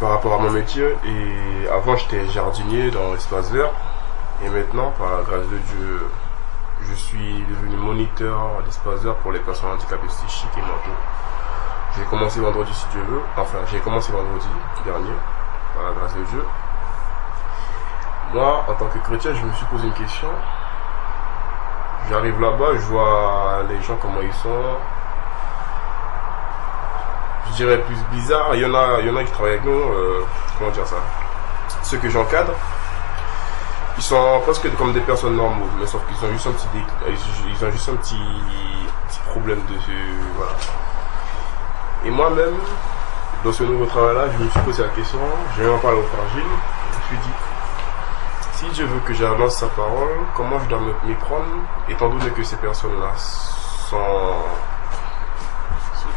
par rapport à mon métier. Et avant, j'étais jardinier dans l'espace vert. Et maintenant, par la grâce de Dieu, je suis devenu moniteur d'espace vert pour les personnes handicapées psychiques et mentaux. J'ai commencé vendredi si Dieu veut. Enfin, j'ai commencé vendredi dernier, par la grâce de Dieu. Moi, en tant que chrétien, je me suis posé une question. J'arrive là-bas, je vois les gens comment ils sont. Je dirais plus bizarre. Il y en a qui travaillent avec nous. Comment dire ça? Ceux que j'encadre, ils sont presque comme des personnes normales, mais sauf qu'ils ont juste un petit, ils ont juste un petit problème de voilà. Et moi-même, dans ce nouveau travail-là, je me suis posé la question. Je vais en parler au frangile. Je me suis dit, si Dieu veut que j'avance sa parole, comment je dois m'y prendre, étant donné que ces personnes-là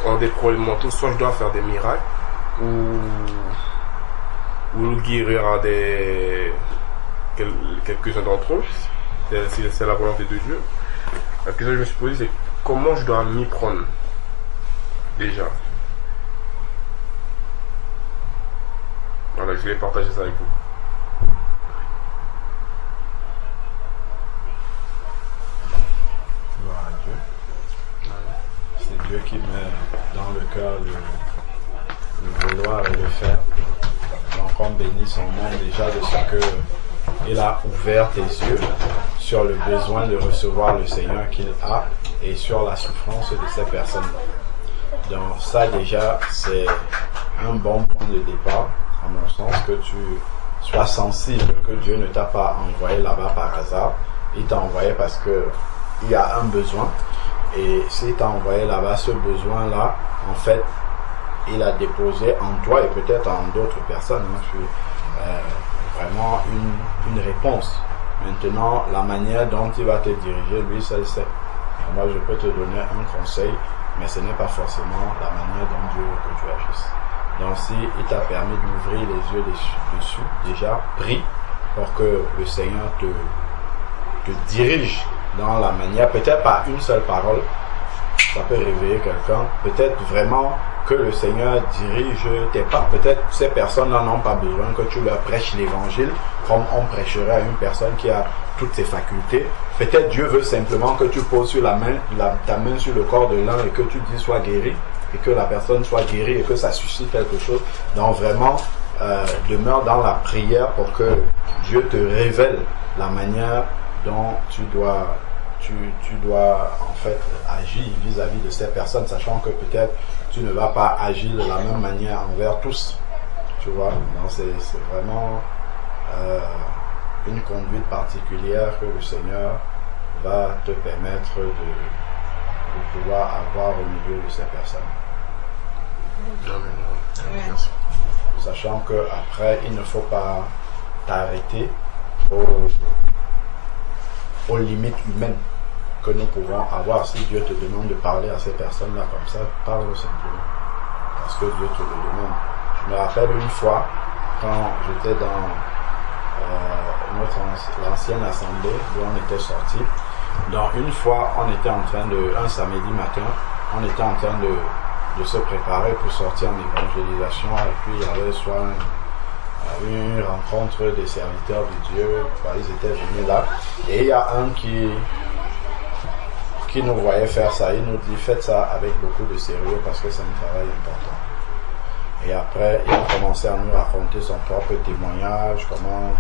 ont des problèmes mentaux, soit je dois faire des miracles, ou guérir à quelques-uns d'entre eux, c'est la volonté de Dieu. La question que je me suis posée, c'est comment je dois m'y prendre, déjà. Voilà, je vais partager ça avec vous. C'est Dieu qui met dans le cœur le vouloir et le faire. Donc on bénit son nom déjà de ce que il a ouvert tes yeux sur le besoin de recevoir le Seigneur qu'il a et sur la souffrance de ces personnes. Donc ça déjà c'est un bon point de départ à mon sens, que tu sois sensible que Dieu ne t'a pas envoyé là-bas par hasard. Il t'a envoyé parce que il y a un besoin. Et s'il t'a envoyé là-bas ce besoin-là, en fait, il a déposé en toi et peut-être en d'autres personnes vraiment une réponse. Maintenant, la manière dont il va te diriger, lui seul sait. Et moi, je peux te donner un conseil, mais ce n'est pas forcément la manière dont Dieu veut que tu agisses. Donc, si il t'a permis d'ouvrir les yeux dessus, déjà, prie pour que le Seigneur te dirige dans la manière, peut-être pas une seule parole, ça peut réveiller quelqu'un, peut-être vraiment que le Seigneur dirige tes pas, peut-être ces personnes-là n'ont pas besoin que tu leur prêches l'évangile comme on prêcherait à une personne qui a toutes ses facultés. Peut-être Dieu veut simplement que tu poses sur ta main sur le corps de l'un et que tu dis sois guéri, et que la personne soit guérie et que ça suscite quelque chose. Donc vraiment, demeure dans la prière pour que Dieu te révèle la manière dont tu dois en fait agir vis-à-vis de ces personnes, sachant que peut-être tu ne vas pas agir de la même manière envers tous, tu vois. Donc c'est vraiment une conduite particulière que le Seigneur va te permettre de pouvoir avoir au milieu de ces personnes. Merci. Sachant que après il ne faut pas t'arrêter aux limites humaines que nous pouvons avoir. Si Dieu te demande de parler à ces personnes-là comme ça, parle simplement. Parce que Dieu te le demande. Je me rappelle une fois, quand j'étais dans l'ancienne assemblée où on était sorti. Donc une fois, on était en train un samedi matin, on était en train de se préparer pour sortir en évangélisation, et puis il y avait soit une rencontre des serviteurs de Dieu, ils étaient venus là, et il y a un qui nous voyait faire ça, il nous dit faites ça avec beaucoup de sérieux parce que c'est un travail important. Et après il a commencé à nous raconter son propre témoignage, comment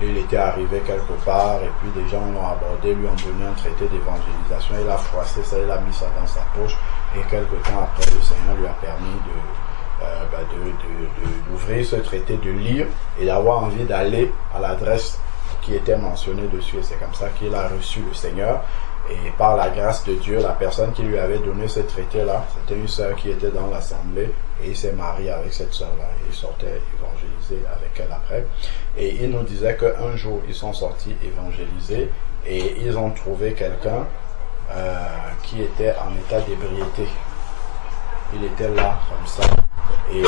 il était arrivé quelque part et puis des gens l'ont abordé, lui ont donné un traité d'évangélisation, il a froissé ça, il a mis ça dans sa poche, et quelque temps après le Seigneur lui a permis d'ouvrir ce traité, de lire et d'avoir envie d'aller à l'adresse qui était mentionnée dessus, et c'est comme ça qu'il a reçu le Seigneur. Et par la grâce de Dieu, la personne qui lui avait donné ce traité-là, c'était une sœur qui était dans l'assemblée, et il s'est marié avec cette sœur-là, et il sortait évangéliser avec elle après. Et il nous disait qu'un jour, ils sont sortis évangéliser, et ils ont trouvé quelqu'un qui était en état d'ébriété. Il était là, comme ça, et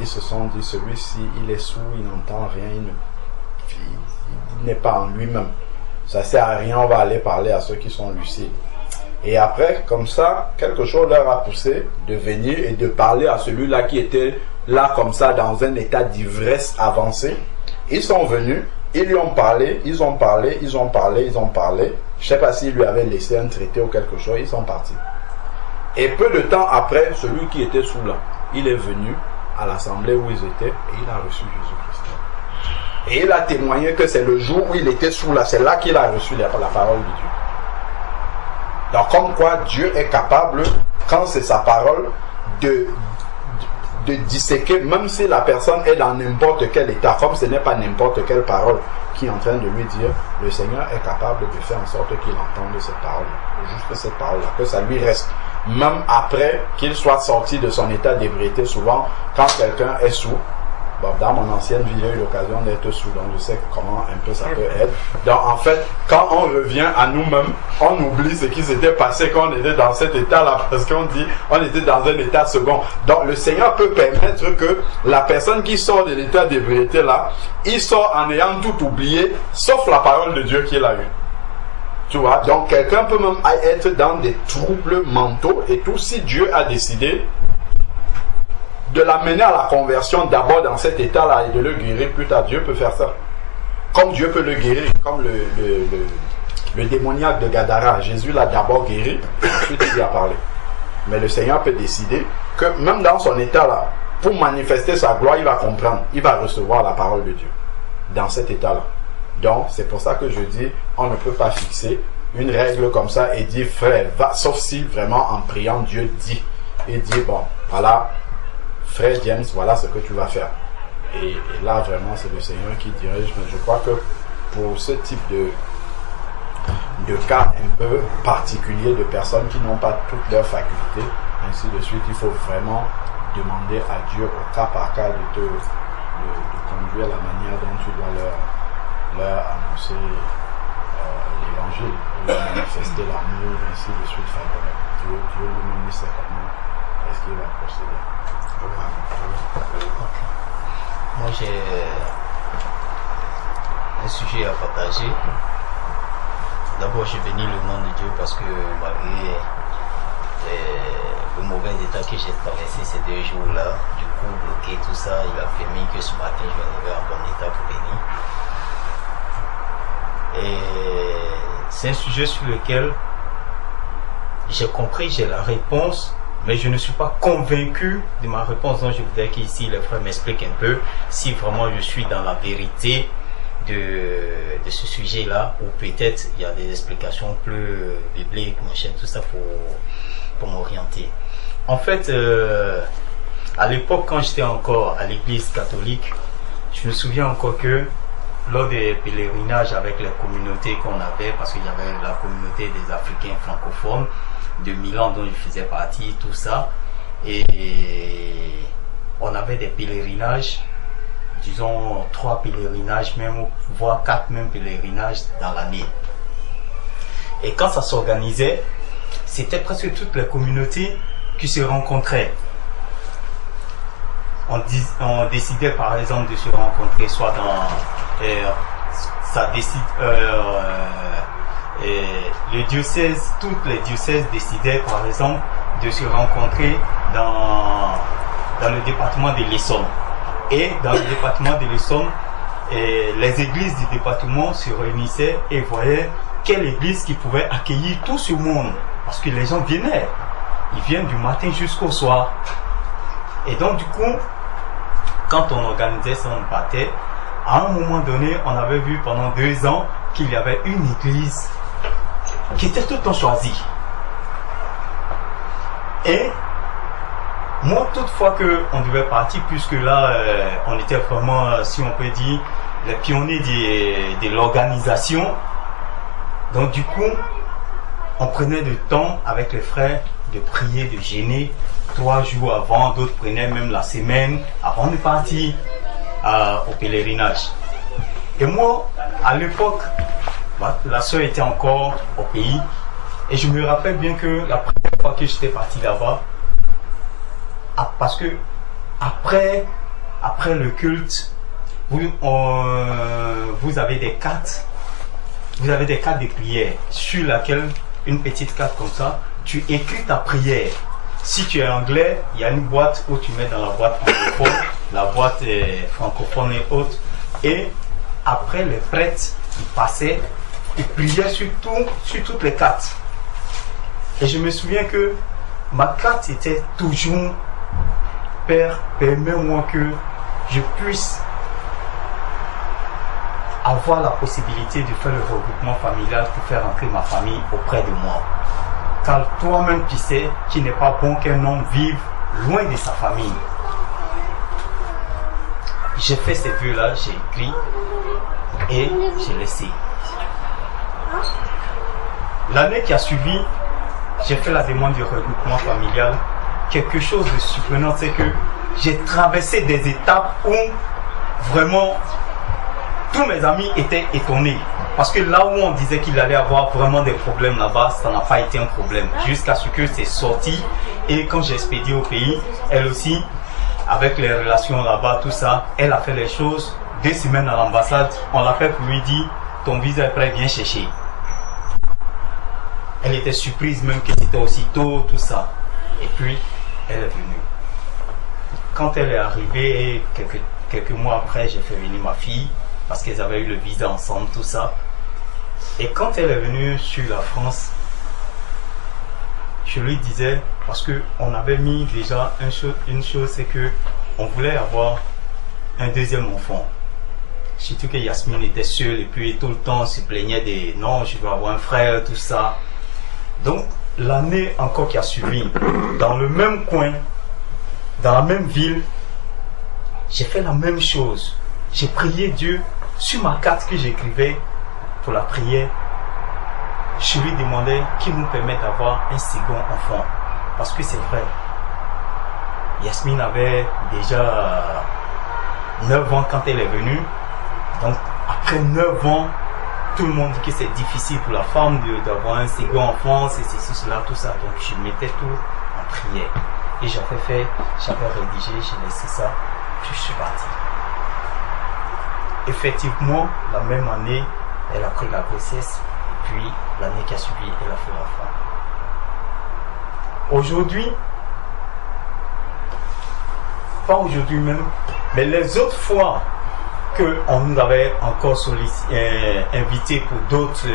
ils se sont dit, celui-ci, il est sourd, il n'entend rien, il n'est pas en lui-même. Ça sert à rien, on va aller parler à ceux qui sont lucides. Et après, comme ça, quelque chose leur a poussé de venir et de parler à celui-là qui était là comme ça dans un état d'ivresse avancé. Ils sont venus, ils lui ont parlé, ils ont parlé. Je ne sais pas s'ils lui avaient laissé un traité ou quelque chose, ils sont partis. Et peu de temps après, celui qui était sous là, il est venu à l'assemblée où ils étaient et il a reçu Jésus-Christ. Et il a témoigné que c'est le jour où il était sous là, c'est là qu'il a reçu la parole de Dieu. Donc comme quoi Dieu est capable, quand c'est sa parole, de disséquer, même si la personne est dans n'importe quel état, comme ce n'est pas n'importe quelle parole qui est en train de lui dire, le Seigneur est capable de faire en sorte qu'il entende cette parole, juste cette parole-là, que ça lui reste. Même après qu'il soit sorti de son état d'ébriété, souvent, quand quelqu'un est sous, bon, dans mon ancienne vie, j'ai eu l'occasion d'être sous, donc je sais comment un peu ça peut être. Donc en fait, quand on revient à nous-mêmes, on oublie ce qui s'était passé quand on était dans cet état-là, parce qu'on dit on était dans un état second. Donc le Seigneur peut permettre que la personne qui sort de l'état d'ébriété-là, il sort en ayant tout oublié, sauf la parole de Dieu qu'il a eue. Tu vois, donc quelqu'un peut même être dans des troubles mentaux et tout, si Dieu a décidé de l'amener à la conversion d'abord dans cet état-là et de le guérir plus tard, Dieu peut faire ça. Comme Dieu peut le guérir, comme le démoniaque de Gadara, Jésus l'a d'abord guéri, ensuite il lui a parlé. Mais le Seigneur peut décider que même dans son état-là, pour manifester sa gloire, il va comprendre, il va recevoir la parole de Dieu dans cet état-là. Donc, c'est pour ça que je dis, on ne peut pas fixer une règle comme ça et dire, frère, va, sauf si vraiment en priant, Dieu dit, et dit, bon, voilà, frère James, voilà ce que tu vas faire. Et là, vraiment, c'est le Seigneur qui dirige. Mais je crois que pour ce type de cas un peu particulier, de personnes qui n'ont pas toutes leurs facultés, ainsi de suite, il faut vraiment demander à Dieu au cas par cas de conduire la manière dont tu dois leur annoncer l'évangile, leur manifester l'amour, ainsi de suite. Enfin, Dieu lui-même sait comment est-ce qu'il va procéder. Moi j'ai un sujet à partager. D'abord je bénis le nom de Dieu parce que malgré le mauvais état que j'ai traversé ces 2 jours-là, du coup bloqué tout ça, il a permis que ce matin je me réveille en bon état pour venir. Et c'est un sujet sur lequel j'ai compris, j'ai la réponse, mais je ne suis pas convaincu de ma réponse. Donc je voudrais qu'ici les frères m'expliquent un peu si vraiment je suis dans la vérité de ce sujet-là, ou peut-être il y a des explications plus bibliques, machin, tout ça pour m'orienter. En fait, à l'époque, quand j'étais encore à l'église catholique, je me souviens encore que lors des pèlerinages avec les communautés qu'on avait, parce qu'il y avait la communauté des Africains francophones de Milan dont je faisais partie, tout ça, et on avait des pèlerinages, disons 3 pèlerinages même, voire 4 même pèlerinages dans l'année. Et quand ça s'organisait, c'était presque toutes les communautés qui se rencontraient. On décidait par exemple de se rencontrer soit dans le diocèse, toutes les diocèses décidaient par exemple de se rencontrer dans le département de l'Essonne. Et dans le département de l'Essonne, les églises du département se réunissaient et voyaient quelle église qui pouvait accueillir tout ce monde. Parce que les gens venaient. Ils viennent du matin jusqu'au soir. Et donc du coup, quand on organisait ça, on partait. À un moment donné, on avait vu pendant 2 ans qu'il y avait une église qui était tout le temps choisie. Et moi, toutefois qu'on devait partir, puisque là, on était vraiment, si on peut dire, les pionniers de l'organisation. Donc du coup, on prenait le temps avec les frères de prier, de jeûner 3 jours avant, d'autres prenaient même la semaine avant de partir au pèlerinage. Et moi, à l'époque, la soeur était encore au pays, et je me rappelle bien que la première fois que j'étais parti là-bas, parce que après le culte, vous avez des cartes de prière sur laquelle une petite carte comme ça, tu écris ta prière. Si tu es anglais, il y a une boîte où tu mets dans la boîte anglophone, la boîte francophone et autres. Et après, les prêtres, ils passaient, ils priaient sur toutes les cartes. Et je me souviens que ma carte était toujours: Père, permets-moi que je puisse avoir la possibilité de faire le regroupement familial pour faire entrer ma famille auprès de moi. Car toi-même tu sais qu'il n'est pas bon qu'un homme vive loin de sa famille. J'ai fait ces vœux-là, j'ai écrit et j'ai laissé. L'année qui a suivi, j'ai fait la demande du regroupement familial. Quelque chose de surprenant, c'est que j'ai traversé des étapes où vraiment tous mes amis étaient étonnés. Parce que là où on disait qu'il allait avoir vraiment des problèmes là-bas, ça n'a pas été un problème. Jusqu'à ce que c'est sorti. Et quand j'ai expédié au pays, elle aussi, avec les relations là-bas, tout ça, elle a fait les choses. 2 semaines à l'ambassade, on l'appelle pour lui dire: ton visa est prêt, viens chercher. Elle était surprise même que c'était aussi tôt, tout ça. Et puis, elle est venue. Quand elle est arrivée, et quelques mois après, j'ai fait venir ma fille, parce qu'ils avaient eu le visa ensemble, tout ça. Et quand elle est venue sur la France, je lui disais, parce qu'on avait mis déjà une chose, c'est que on voulait avoir un deuxième enfant. Surtout que Yasmine était seule et puis tout le temps se plaignait des non, je veux avoir un frère, tout ça. Donc l'année encore qui a suivi, dans le même coin, dans la même ville, j'ai fait la même chose. J'ai prié Dieu sur ma carte que j'écrivais pour la prière. Je lui demandais qu'il nous permette d'avoir un second enfant. Parce que c'est vrai, Yasmine avait déjà 9 ans quand elle est venue. Donc après 9 ans, tout le monde dit que c'est difficile pour la femme d'avoir un second enfant, c'est ceci, cela, tout ça. Donc je mettais tout en prière. Et j'avais rédigé, j'ai laissé ça, puis je suis parti. Effectivement, la même année, elle a pris la grossesse, et puis l'année qui a suivi, elle a fait l'enfant. Aujourd'hui, pas aujourd'hui même, mais les autres fois qu'on nous avait encore invité pour d'autres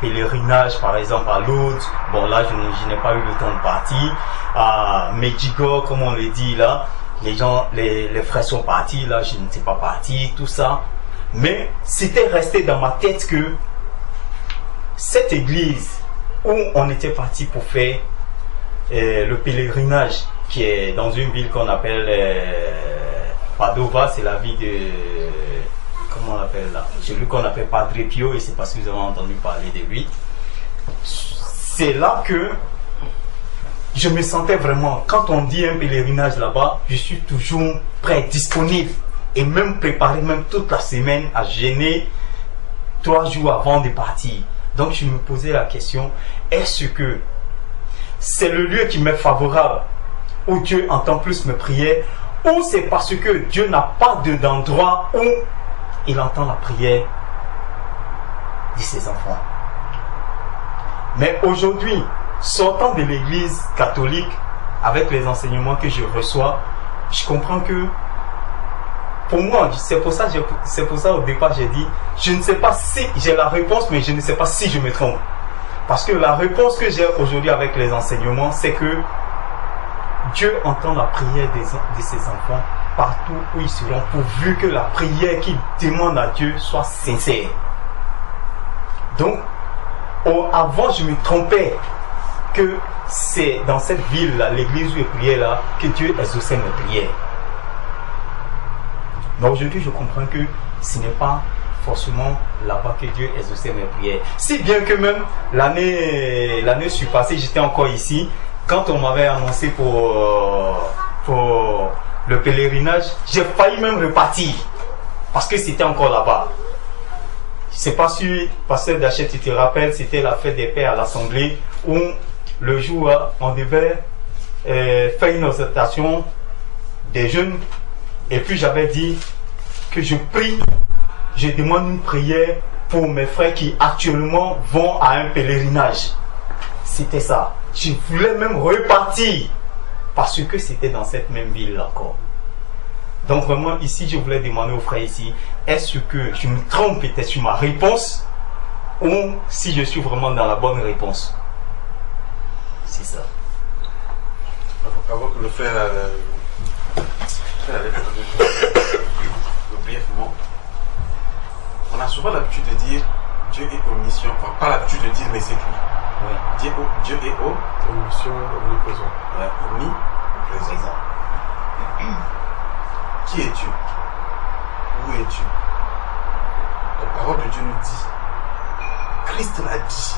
pèlerinages, par exemple à Lourdes, bon là je n'ai pas eu le temps de partir, à Medjugorje comme on le dit là, les frères sont partis, là je ne suis pas parti, tout ça, mais c'était resté dans ma tête que cette église où on était parti pour faire le pèlerinage, qui est dans une ville qu'on appelle Padova, c'est la ville de, comment on appelle là, celui qu'on appelle Padre Pio, et c'est parce que vous avez entendu parler de lui. C'est là que je me sentais vraiment, quand on dit un pèlerinage là-bas, je suis toujours prêt, disponible, et même préparé, même toute la semaine à jeûner 3 jours avant de partir. Donc je me posais la question, est-ce que c'est le lieu qui m'est favorable, où Dieu entend plus mes prières, ou c'est parce que Dieu n'a pas d'endroit où il entend la prière de ses enfants. Mais aujourd'hui, sortant de l'église catholique, avec les enseignements que je reçois, je comprends que, pour moi, c'est pour ça au départ j'ai dit, je ne sais pas si j'ai la réponse, mais je ne sais pas si je me trompe. Parce que la réponse que j'ai aujourd'hui avec les enseignements, c'est que Dieu entend la prière de ses enfants partout où ils seront, pourvu que la prière qu'ils demandent à Dieu soit sincère. Donc, avant je me trompais que c'est dans cette ville-là, l'église où je priais là, que Dieu exauçait mes prières. Mais aujourd'hui, je comprends que ce n'est pas forcément là-bas que Dieu exauçait mes prières. Si bien que même l'année surpassée, j'étais encore ici. Quand on m'avait annoncé pour le pèlerinage, j'ai failli même repartir. Parce que c'était encore là-bas. Je ne sais pas si, pasteur Dachet, tu te rappelles, c'était la fête des pères à l'Assemblée, où le jour, on devait faire une exhortation des jeunes. Et puis j'avais dit que je prie, je demande une prière pour mes frères qui actuellement vont à un pèlerinage. c'était ça. Je voulais même repartir parce que c'était dans cette même ville encore. Donc vraiment ici, je voulais demander aux frères ici, est-ce que je me trompe peut-être sur ma réponse ou si je suis vraiment dans la bonne réponse? C'est ça. Avant que le frère brièvement, on a souvent l'habitude de dire Dieu est omniscient, enfin pas l'habitude de dire mais c'est lui. Oui. Dieu est Omniscient, omniprésent. omniprésent. Qui es-tu? Où es-tu? La parole de Dieu nous dit, Christ l'a dit.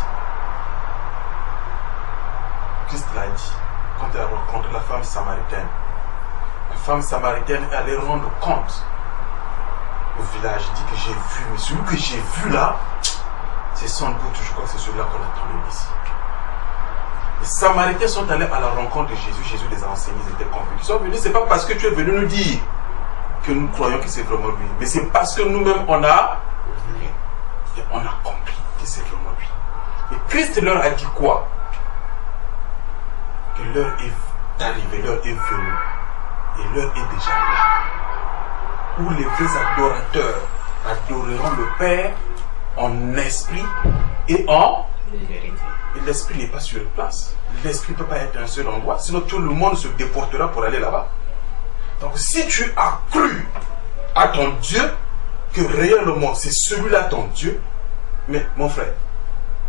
Christ l'a dit quand elle a rencontré la femme samaritaine. La femme samaritaine est allée rendre compte au village. Il dit que j'ai vu, mais celui que j'ai vu là, c'est sans doute, je crois que c'est celui-là qu'on attend le Messie. Les Samaritains sont allés à la rencontre de Jésus. Jésus les a enseignés, ils étaient convaincus. Ils sont venus, c'est pas parce que tu es venu nous dire que nous croyons que c'est vraiment lui, mais c'est parce que nous-mêmes on a compris que c'est vraiment lui. Et Christ leur a dit quoi? Que l'heure est arrivée, l'heure est venue, et l'heure est déjà là, où les vrais adorateurs adoreront le Père en esprit et en vérité. Et l'esprit n'est pas sur place. L'esprit ne peut pas être un seul endroit, sinon tout le monde se déportera pour aller là-bas. Donc si tu as cru à ton Dieu, que réellement c'est celui-là ton Dieu, mais mon frère,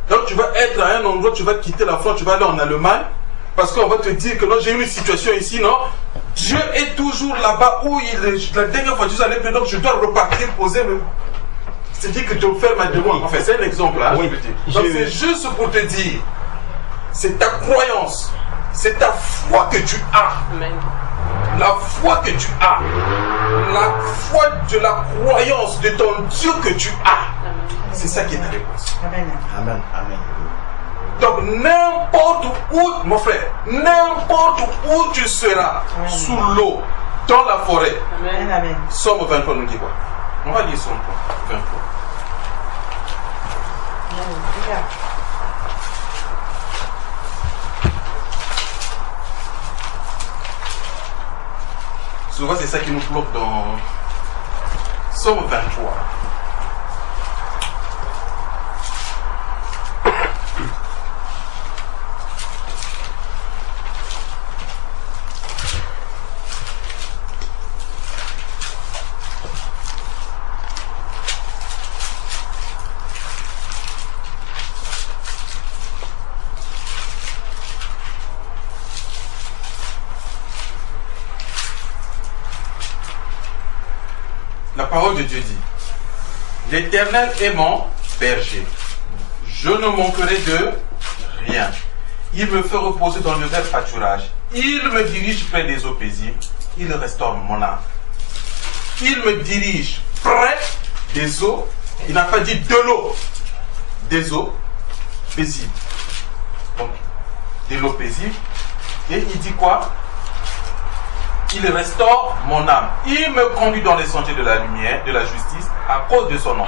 donc tu vas être à un endroit, tu vas quitter la France, tu vas aller en Allemagne, parce qu'on va te dire que non, j'ai eu une situation ici, non, Dieu est toujours là-bas où il est, la dernière fois que je suis allé, donc je dois repartir, poser le... C'est-à-dire que tu vas faire ma demande. Enfin, c'est un exemple, hein, oui, je veux dire. Donc c'est juste pour te dire, c'est ta croyance, c'est ta foi que tu as. Amen. La foi que tu as, la foi de la croyance de ton Dieu que tu as, c'est ça qui est ta réponse. Amen. Amen. Amen. Donc n'importe où, mon frère, n'importe où tu seras, Amen. sous l'eau, dans la forêt, Amen. Amen. Somme 23 nous dit quoi? On va lire Somme 23. Alléluia. Souvent c'est ça qui nous bloque dans Somme 23. La parole de Dieu dit, l'Éternel est mon berger, je ne manquerai de rien. Il me fait reposer dans le vert pâturage, il me dirige près des eaux paisibles, il restaure mon âme. Il me dirige près des eaux, il n'a pas dit de l'eau, des eaux paisibles. Donc, de l'eau paisible, et il dit quoi? Il restaure mon âme. Il me conduit dans les sentiers de la lumière, de la justice, à cause de son nom.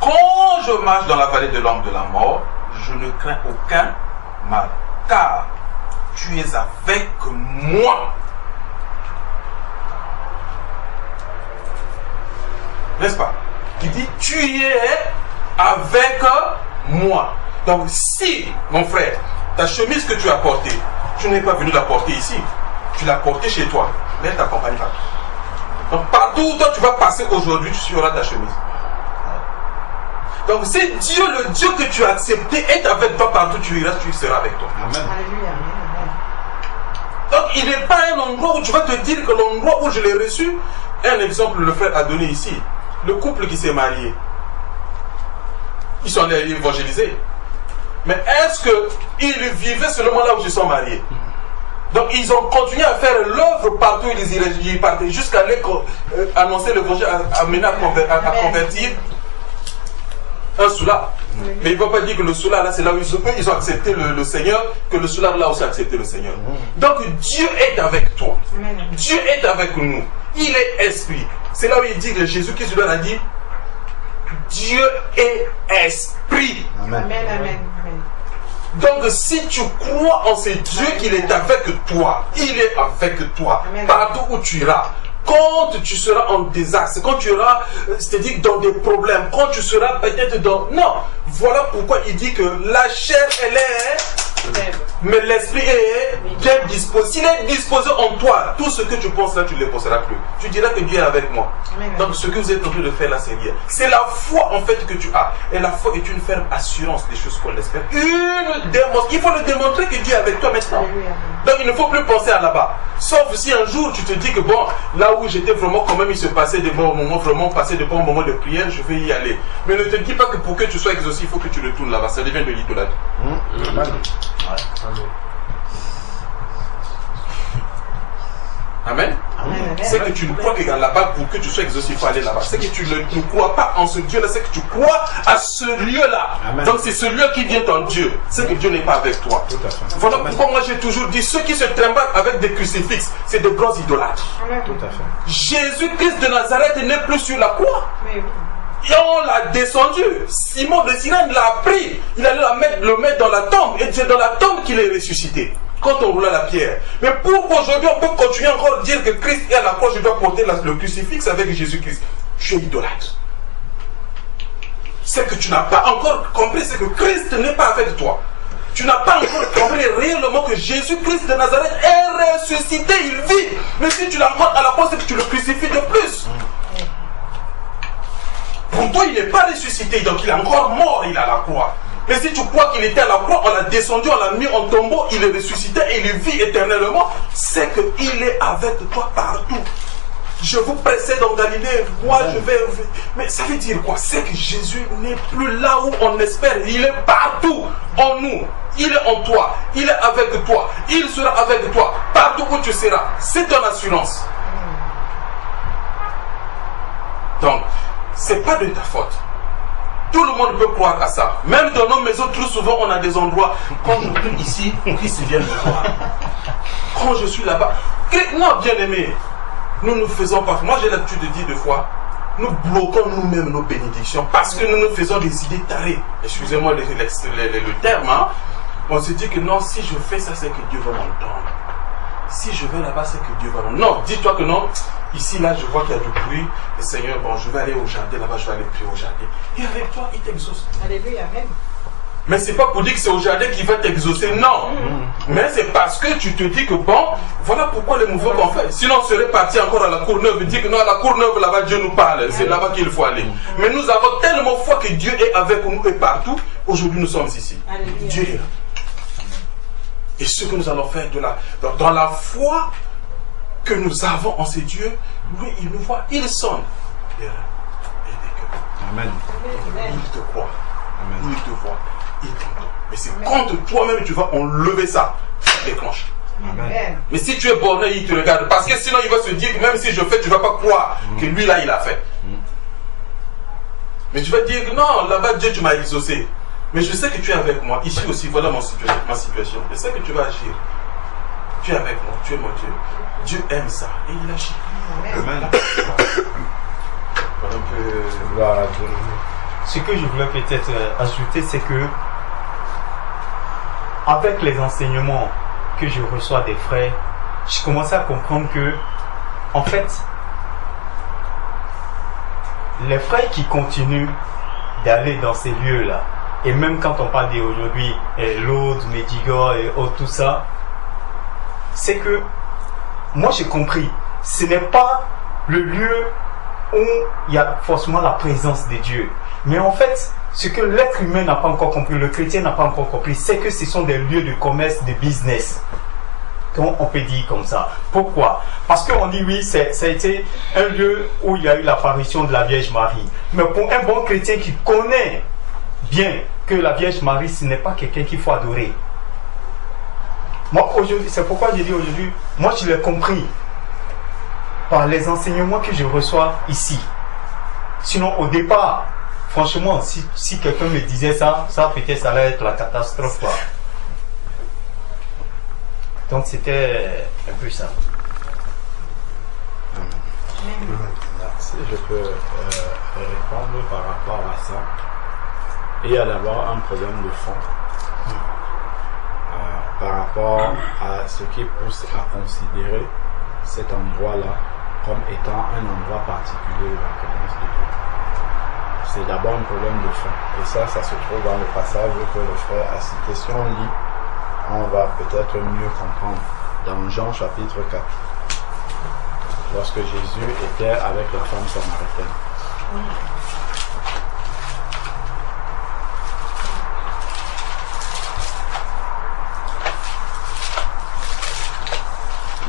Quand je marche dans la vallée de l'ombre de la mort, je ne crains aucun mal, car tu es avec moi. N'est-ce pas? Il dit, tu es avec moi. Donc si, mon frère, ta chemise que tu as portée, tu n'es pas venu la porter ici, tu l'as portée chez toi, mais elle t'accompagne pas. Donc partout où toi tu vas passer aujourd'hui, tu auras ta chemise. Donc c'est Dieu, le Dieu que tu as accepté, est avec toi partout où tu iras, tu seras avec toi. Amen. Alléluia. Donc il n'est pas un endroit où tu vas te dire que l'endroit où je l'ai reçu, un exemple le frère a donné ici, le couple qui s'est marié, ils sont allés évangéliser. Mais est-ce qu'ils vivaient seulement là où ils sont mariés? Donc ils ont continué à faire l'œuvre partout où ils partaient, jusqu'à aller annoncer l'évangile, amener à convertir un soulard. Mais il ne va pas dire que le soulard là c'est là où ils ont accepté le Seigneur, que le soulard là aussi a accepté le Seigneur. Donc Dieu est avec toi. Amen. Dieu est avec nous. Il est esprit. C'est là où il dit que Jésus-Christ leur a dit, Dieu est esprit. Amen. Amen. Amen. Amen. Donc si tu crois en ce Dieu qu'il est avec toi, il est avec toi, partout où tu iras. Quand tu seras en désastre, quand tu auras, c'est-à-dire dans des problèmes, quand tu seras peut-être dans... Non, voilà pourquoi il dit que la chair, elle est... Mais l'esprit est bien disposé. S'il est disposé en toi, tout ce que tu penses là, tu ne le penseras plus. Tu diras que Dieu est avec moi. Donc ce que vous êtes en train de faire là, c'est rien. C'est la foi en fait que tu as. Et la foi est une ferme assurance des choses qu'on espère. Il faut le démontrer que Dieu est avec toi maintenant. Donc il ne faut plus penser à là-bas. Sauf si un jour tu te dis que bon, là où j'étais vraiment quand même, il se passait des bons moments, vraiment passer de bons moments de prière, je vais y aller. Mais ne te dis pas que pour que tu sois exaucé, il faut que tu le tournes là-bas. Ça devient de l'idolâtrie. Amen. C'est que tu ne crois que là-bas pour que tu sois exaucé, il faut aller là-bas. C'est que tu ne crois pas en ce Dieu-là, c'est que tu crois à ce lieu-là. Donc c'est ce lieu qui vient en Dieu. C'est que Dieu n'est pas avec toi. Voilà pourquoi moi j'ai toujours dit, ceux qui se trimballent avec des crucifixes, c'est de grands idolâtres. Tout à fait. Jésus-Christ de Nazareth n'est plus sur la croix. Et on l'a descendu. Simon de Cyrène l'a pris. Il allait le mettre dans la tombe. Et c'est dans la tombe qu'il est ressuscité. Quand on roulait la pierre. Mais pour qu'aujourd'hui on peut continuer encore à dire que Christ est à la croix, je dois porter le crucifix avec Jésus-Christ. Tu es idolâtre. C'est que tu n'as pas encore compris, c'est que Christ n'est pas avec toi. Tu n'as pas encore compris réellement que Jésus-Christ de Nazareth est ressuscité, il vit. Mais si tu l'as encore à la croix, c'est que tu le crucifies de plus. Pour toi, il n'est pas ressuscité, donc il est encore mort, il est à la croix. Mais si tu crois qu'il était à la croix, on l'a descendu, on l'a mis en tombeau, il est ressuscité et il vit éternellement, c'est qu'il est avec toi partout. Je vous précède en Galilée, moi je vais... Mais ça veut dire quoi? C'est que Jésus n'est plus là où on espère, il est partout en nous. Il est en toi, il est avec toi, il sera avec toi, partout où tu seras. C'est ton assurance. Donc, c'est pas de ta faute. Tout le monde peut croire à ça. Même dans nos maisons, trop souvent, on a des endroits. Quand je prie ici, Christ vient me voir. Quand je suis là-bas. Non, bien aimé, nous ne faisons pas. Moi, j'ai l'habitude de dire deux fois, nous bloquons nous-mêmes nos bénédictions parce que nous nous faisons des idées tarées. Excusez-moi le terme. Hein? On se dit que non, si je fais ça, c'est que Dieu va m'entendre. Si je vais là-bas, c'est que Dieu va m'entendre. Non, dis-toi que non. Ici, là, je vois qu'il y a du bruit. Et Seigneur, bon, je vais aller au jardin, là-bas, je vais aller prier au jardin. Et avec toi, il t'exauce. Alléluia, amen. Mais c'est pas pour dire que c'est au jardin qu'il va t'exaucer, non. Mais c'est parce que tu te dis que bon, voilà pourquoi les mouvements qu'on fait. Sinon, on serait parti encore à la Courneuve et dire que non, à la Courneuve, là-bas, Dieu nous parle. C'est là-bas qu'il faut aller. Mais nous avons tellement foi que Dieu est avec nous et partout. Aujourd'hui, nous sommes ici. Alléluia. Dieu est là. Et ce que nous allons faire dans la foi que nous avons en ces dieux, lui, il nous voit, il sonne les reins et les cœurs. Amen. Il te croit, Amen. il te voit, il t'entend. Mais c'est quand toi-même tu vas enlever ça, ça déclenche. Amen. Mais si tu es borné, il te regarde. Parce que sinon, il va se dire que même si je fais, tu ne vas pas croire que lui, là, il a fait. Mais tu vas dire que non, là-bas, Dieu, tu m'as exaucé. Mais je sais que tu es avec moi. Ici aussi, voilà ma situation. Je sais que tu vas agir. Tu es avec moi, tu es mon Dieu. Dieu aime ça et il agit. Amen. Voilà un peu... Gloire à Dieu. Ce que je voulais peut-être ajouter, c'est que avec les enseignements que je reçois des frères, je commençais à comprendre que, en fait, les frères qui continuent d'aller dans ces lieux-là, et même quand on parle d'aujourd'hui, Lod, Medjugorje et autres, tout ça, c'est que moi j'ai compris, ce n'est pas le lieu où il y a forcément la présence de Dieu. Mais en fait, ce que l'être humain n'a pas encore compris, le chrétien n'a pas encore compris, c'est que ce sont des lieux de commerce, de business. Comment on peut dire comme ça? Pourquoi? Parce qu'on dit oui, ça a été un lieu où il y a eu l'apparition de la Vierge Marie. Mais pour un bon chrétien qui connaît bien que la Vierge Marie, ce n'est pas quelqu'un qu'il faut adorer. Moi, aujourd'hui, c'est pourquoi j'ai dit aujourd'hui, moi je l'ai compris par les enseignements que je reçois ici. Sinon, au départ, franchement, si quelqu'un me disait ça peut-être ça allait être la catastrophe, quoi. Donc c'était un peu ça. Si je peux répondre par rapport à ça, il y a d'abord un problème de fond. par rapport à ce qui pousse à considérer cet endroit-là comme étant un endroit particulier de la présence de Dieu. C'est d'abord un problème de fond. Et ça se trouve dans le passage que le frère a cité. Si on lit, on va peut-être mieux comprendre. Dans Jean chapitre 4, lorsque Jésus était avec la femme samaritaine.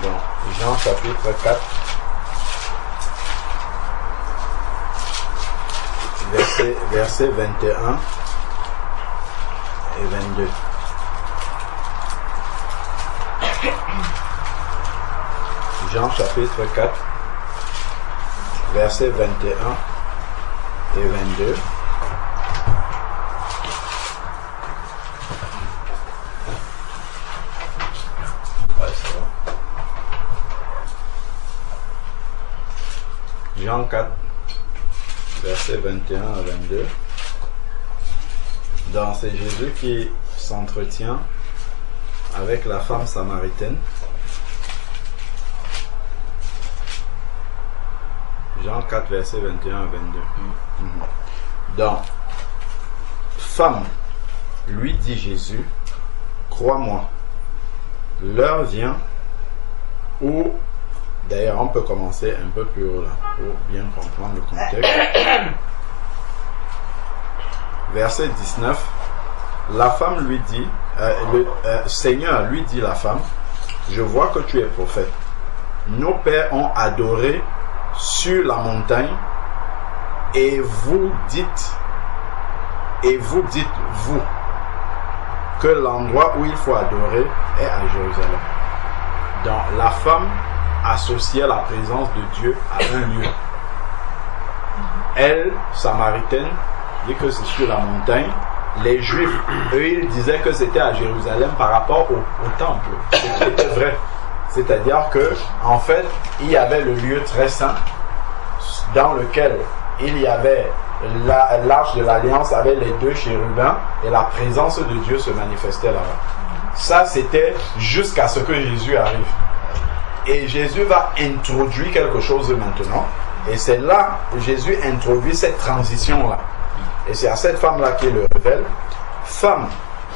Donc, Jean chapitre 4, verset 21 et 22. Jean chapitre 4, versets 21 et 22. Ouais, c'est bon. Jean 4, versets 21 à 22. Donc, c'est Jésus qui s'entretient avec la femme samaritaine. Jean 4, verset 21 à 22. Donc, femme, lui dit Jésus, crois-moi, l'heure vient où, d'ailleurs on peut commencer un peu plus haut là, pour bien comprendre le contexte. Verset 19, la femme lui dit, le Seigneur lui dit la femme, je vois que tu es prophète. Nos pères ont adoré sur la montagne et vous dites vous que l'endroit où il faut adorer est à Jérusalem. Donc la femme associait la présence de Dieu à un lieu. Elle, samaritaine, dit que c'est sur la montagne. Les Juifs, eux, ils disaient que c'était à Jérusalem par rapport au temple, ce qui était vrai. C'est-à-dire que, en fait, il y avait le lieu très saint dans lequel il y avait l'arche de l'alliance avec les deux chérubins et la présence de Dieu se manifestait là-bas. Ça, c'était jusqu'à ce que Jésus arrive. Et Jésus va introduire quelque chose maintenant. Et c'est là que Jésus introduit cette transition-là. Et c'est à cette femme-là qu'il le révèle. Femme,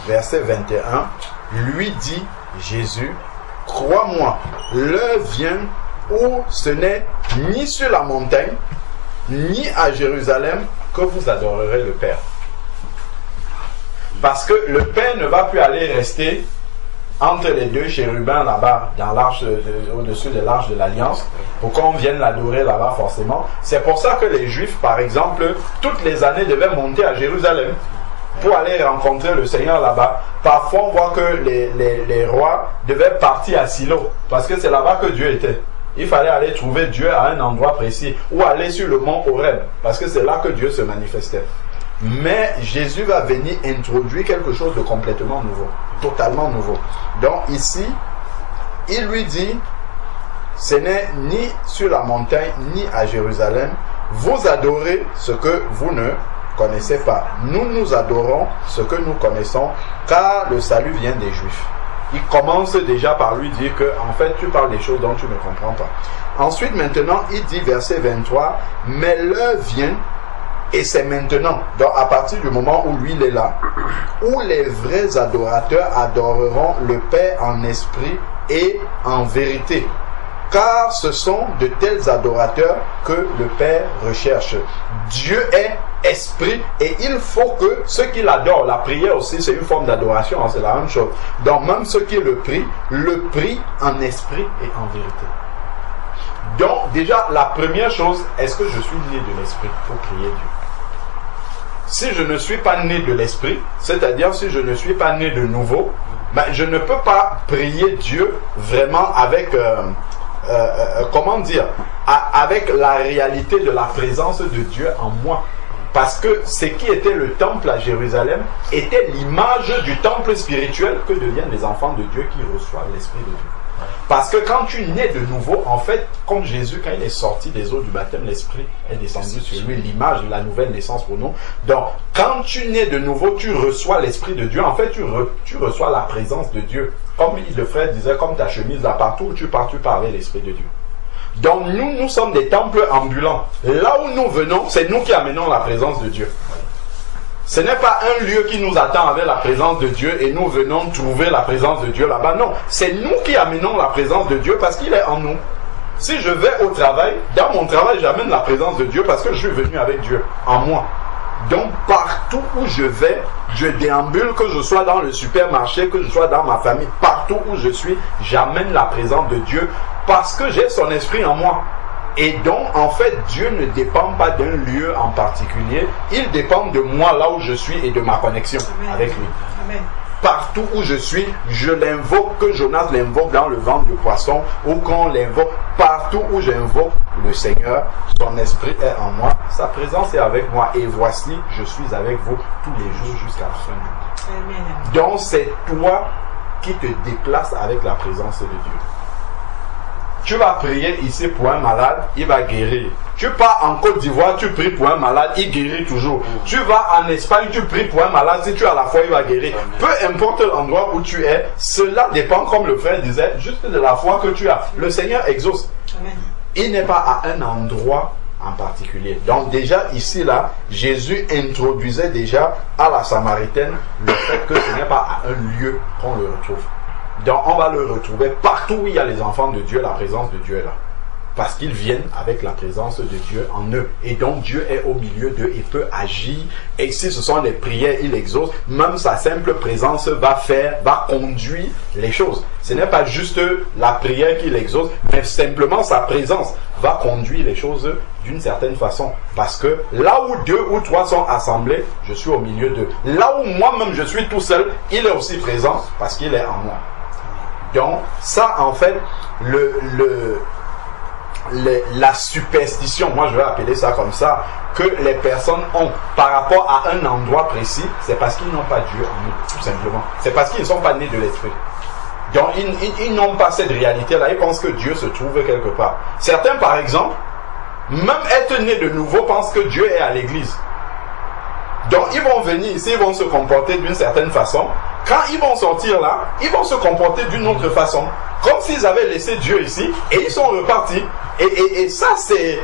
verset 21, lui dit Jésus, crois-moi, l'heure vient où ce n'est ni sur la montagne, ni à Jérusalem que vous adorerez le Père. Parce que le Père ne va plus aller rester entre les deux chérubins là-bas, dans l'arche, au-dessus de l'arche de l'Alliance, pour qu'on vienne l'adorer là-bas forcément. C'est pour ça que les Juifs, par exemple, toutes les années devaient monter à Jérusalem pour aller rencontrer le Seigneur là-bas. Parfois, on voit que les rois devaient partir à Silo, parce que c'est là-bas que Dieu était. Il fallait aller trouver Dieu à un endroit précis, ou aller sur le mont Horeb, parce que c'est là que Dieu se manifestait. Mais Jésus va venir introduire quelque chose de complètement nouveau, totalement nouveau. Donc ici, il lui dit, ce n'est ni sur la montagne, ni à Jérusalem, vous adorez ce que vous ne connaissez pas. Nous adorons ce que nous connaissons, car le salut vient des Juifs. Il commence déjà par lui dire que, en fait, tu parles des choses dont tu ne comprends pas. Ensuite, maintenant, il dit, verset 23, mais l'heure vient, et c'est maintenant, donc à partir du moment où lui il est là, où les vrais adorateurs adoreront le Père en esprit et en vérité. Car ce sont de tels adorateurs que le Père recherche. Dieu est esprit et il faut que ceux qui l'adorent, la prière aussi c'est une forme d'adoration, hein, c'est la même chose. Donc même ceux qui le prient en esprit et en vérité. Donc déjà la première chose, est-ce que je suis né de l'esprit pour prier Dieu? Si je ne suis pas né de l'esprit, c'est-à-dire si je ne suis pas né de nouveau, ben, je ne peux pas prier Dieu vraiment avec, comment dire, avec la réalité de la présence de Dieu en moi. Parce que ce qui était le temple à Jérusalem était l'image du temple spirituel que deviennent les enfants de Dieu qui reçoivent l'Esprit de Dieu. Parce que quand tu nais de nouveau, en fait, comme Jésus, quand il est sorti des eaux du baptême, l'Esprit est descendu sur lui, l'image de la nouvelle naissance pour nous. Donc, quand tu nais de nouveau, tu reçois l'Esprit de Dieu. En fait, tu reçois la présence de Dieu. Comme le frère disait, comme ta chemise, là, partout où tu pars, tu pars avec l'Esprit de Dieu. Donc, nous sommes des temples ambulants. Là où nous venons, c'est nous qui amenons la présence de Dieu. Ce n'est pas un lieu qui nous attend avec la présence de Dieu et nous venons trouver la présence de Dieu là-bas. Non, c'est nous qui amenons la présence de Dieu parce qu'il est en nous. Si je vais au travail, dans mon travail, j'amène la présence de Dieu parce que je suis venu avec Dieu en moi. Donc, partout où je vais, je déambule, que je sois dans le supermarché, que je sois dans ma famille, partout où je suis, j'amène la présence de Dieu parce que j'ai son esprit en moi. Et donc, en fait, Dieu ne dépend pas d'un lieu en particulier. Il dépend de moi là où je suis et de ma connexion avec lui. Amen. Partout où je suis, je l'invoque, que Jonas l'invoque dans le ventre du poisson, ou qu'on l'invoque. Partout où j'invoque le Seigneur, son esprit est en moi, sa présence est avec moi. Et voici, je suis avec vous tous les jours jusqu'à la fin du monde. Amen. Donc, c'est toi qui te déplaces avec la présence de Dieu. Tu vas prier ici pour un malade, il va guérir. Tu pars en Côte d'Ivoire, tu pries pour un malade, il guérit toujours. Tu vas en Espagne, tu pries pour un malade, si tu as la foi, il va guérir. Peu importe l'endroit où tu es, cela dépend, comme le frère disait, juste de la foi que tu as. Le Seigneur exauce. Il n'est pas à un endroit en particulier. Donc déjà ici là, Jésus introduisait déjà à la Samaritaine le fait que ce n'est pas à un lieu qu'on le retrouve. Donc on va le retrouver partout où il y a les enfants de Dieu, la présence de Dieu est là. Parce qu'ils viennent avec la présence de Dieu en eux. Et donc Dieu est au milieu d'eux et peut agir. Et si ce sont des prières, il exauce. Même sa simple présence va conduire les choses. Ce n'est pas juste la prière qu'il exauce, mais simplement sa présence va conduire les choses d'une certaine façon. Parce que là où 2 ou 3 sont assemblés, je suis au milieu d'eux. Là où moi-même je suis tout seul, il est aussi présent parce qu'il est en moi. Donc ça en fait, la superstition, moi je vais appeler ça comme ça, que les personnes ont par rapport à un endroit précis, c'est parce qu'ils n'ont pas Dieu en eux, tout simplement. C'est parce qu'ils ne sont pas nés de l'esprit. Donc ils n'ont pas cette réalité-là, ils pensent que Dieu se trouve quelque part. Certains par exemple, même être nés de nouveau, pensent que Dieu est à l'église. Donc ils vont venir ici, ils vont se comporter d'une certaine façon. Quand ils vont sortir là, ils vont se comporter d'une autre façon. Comme s'ils avaient laissé Dieu ici et ils sont repartis. Et ça, c'est,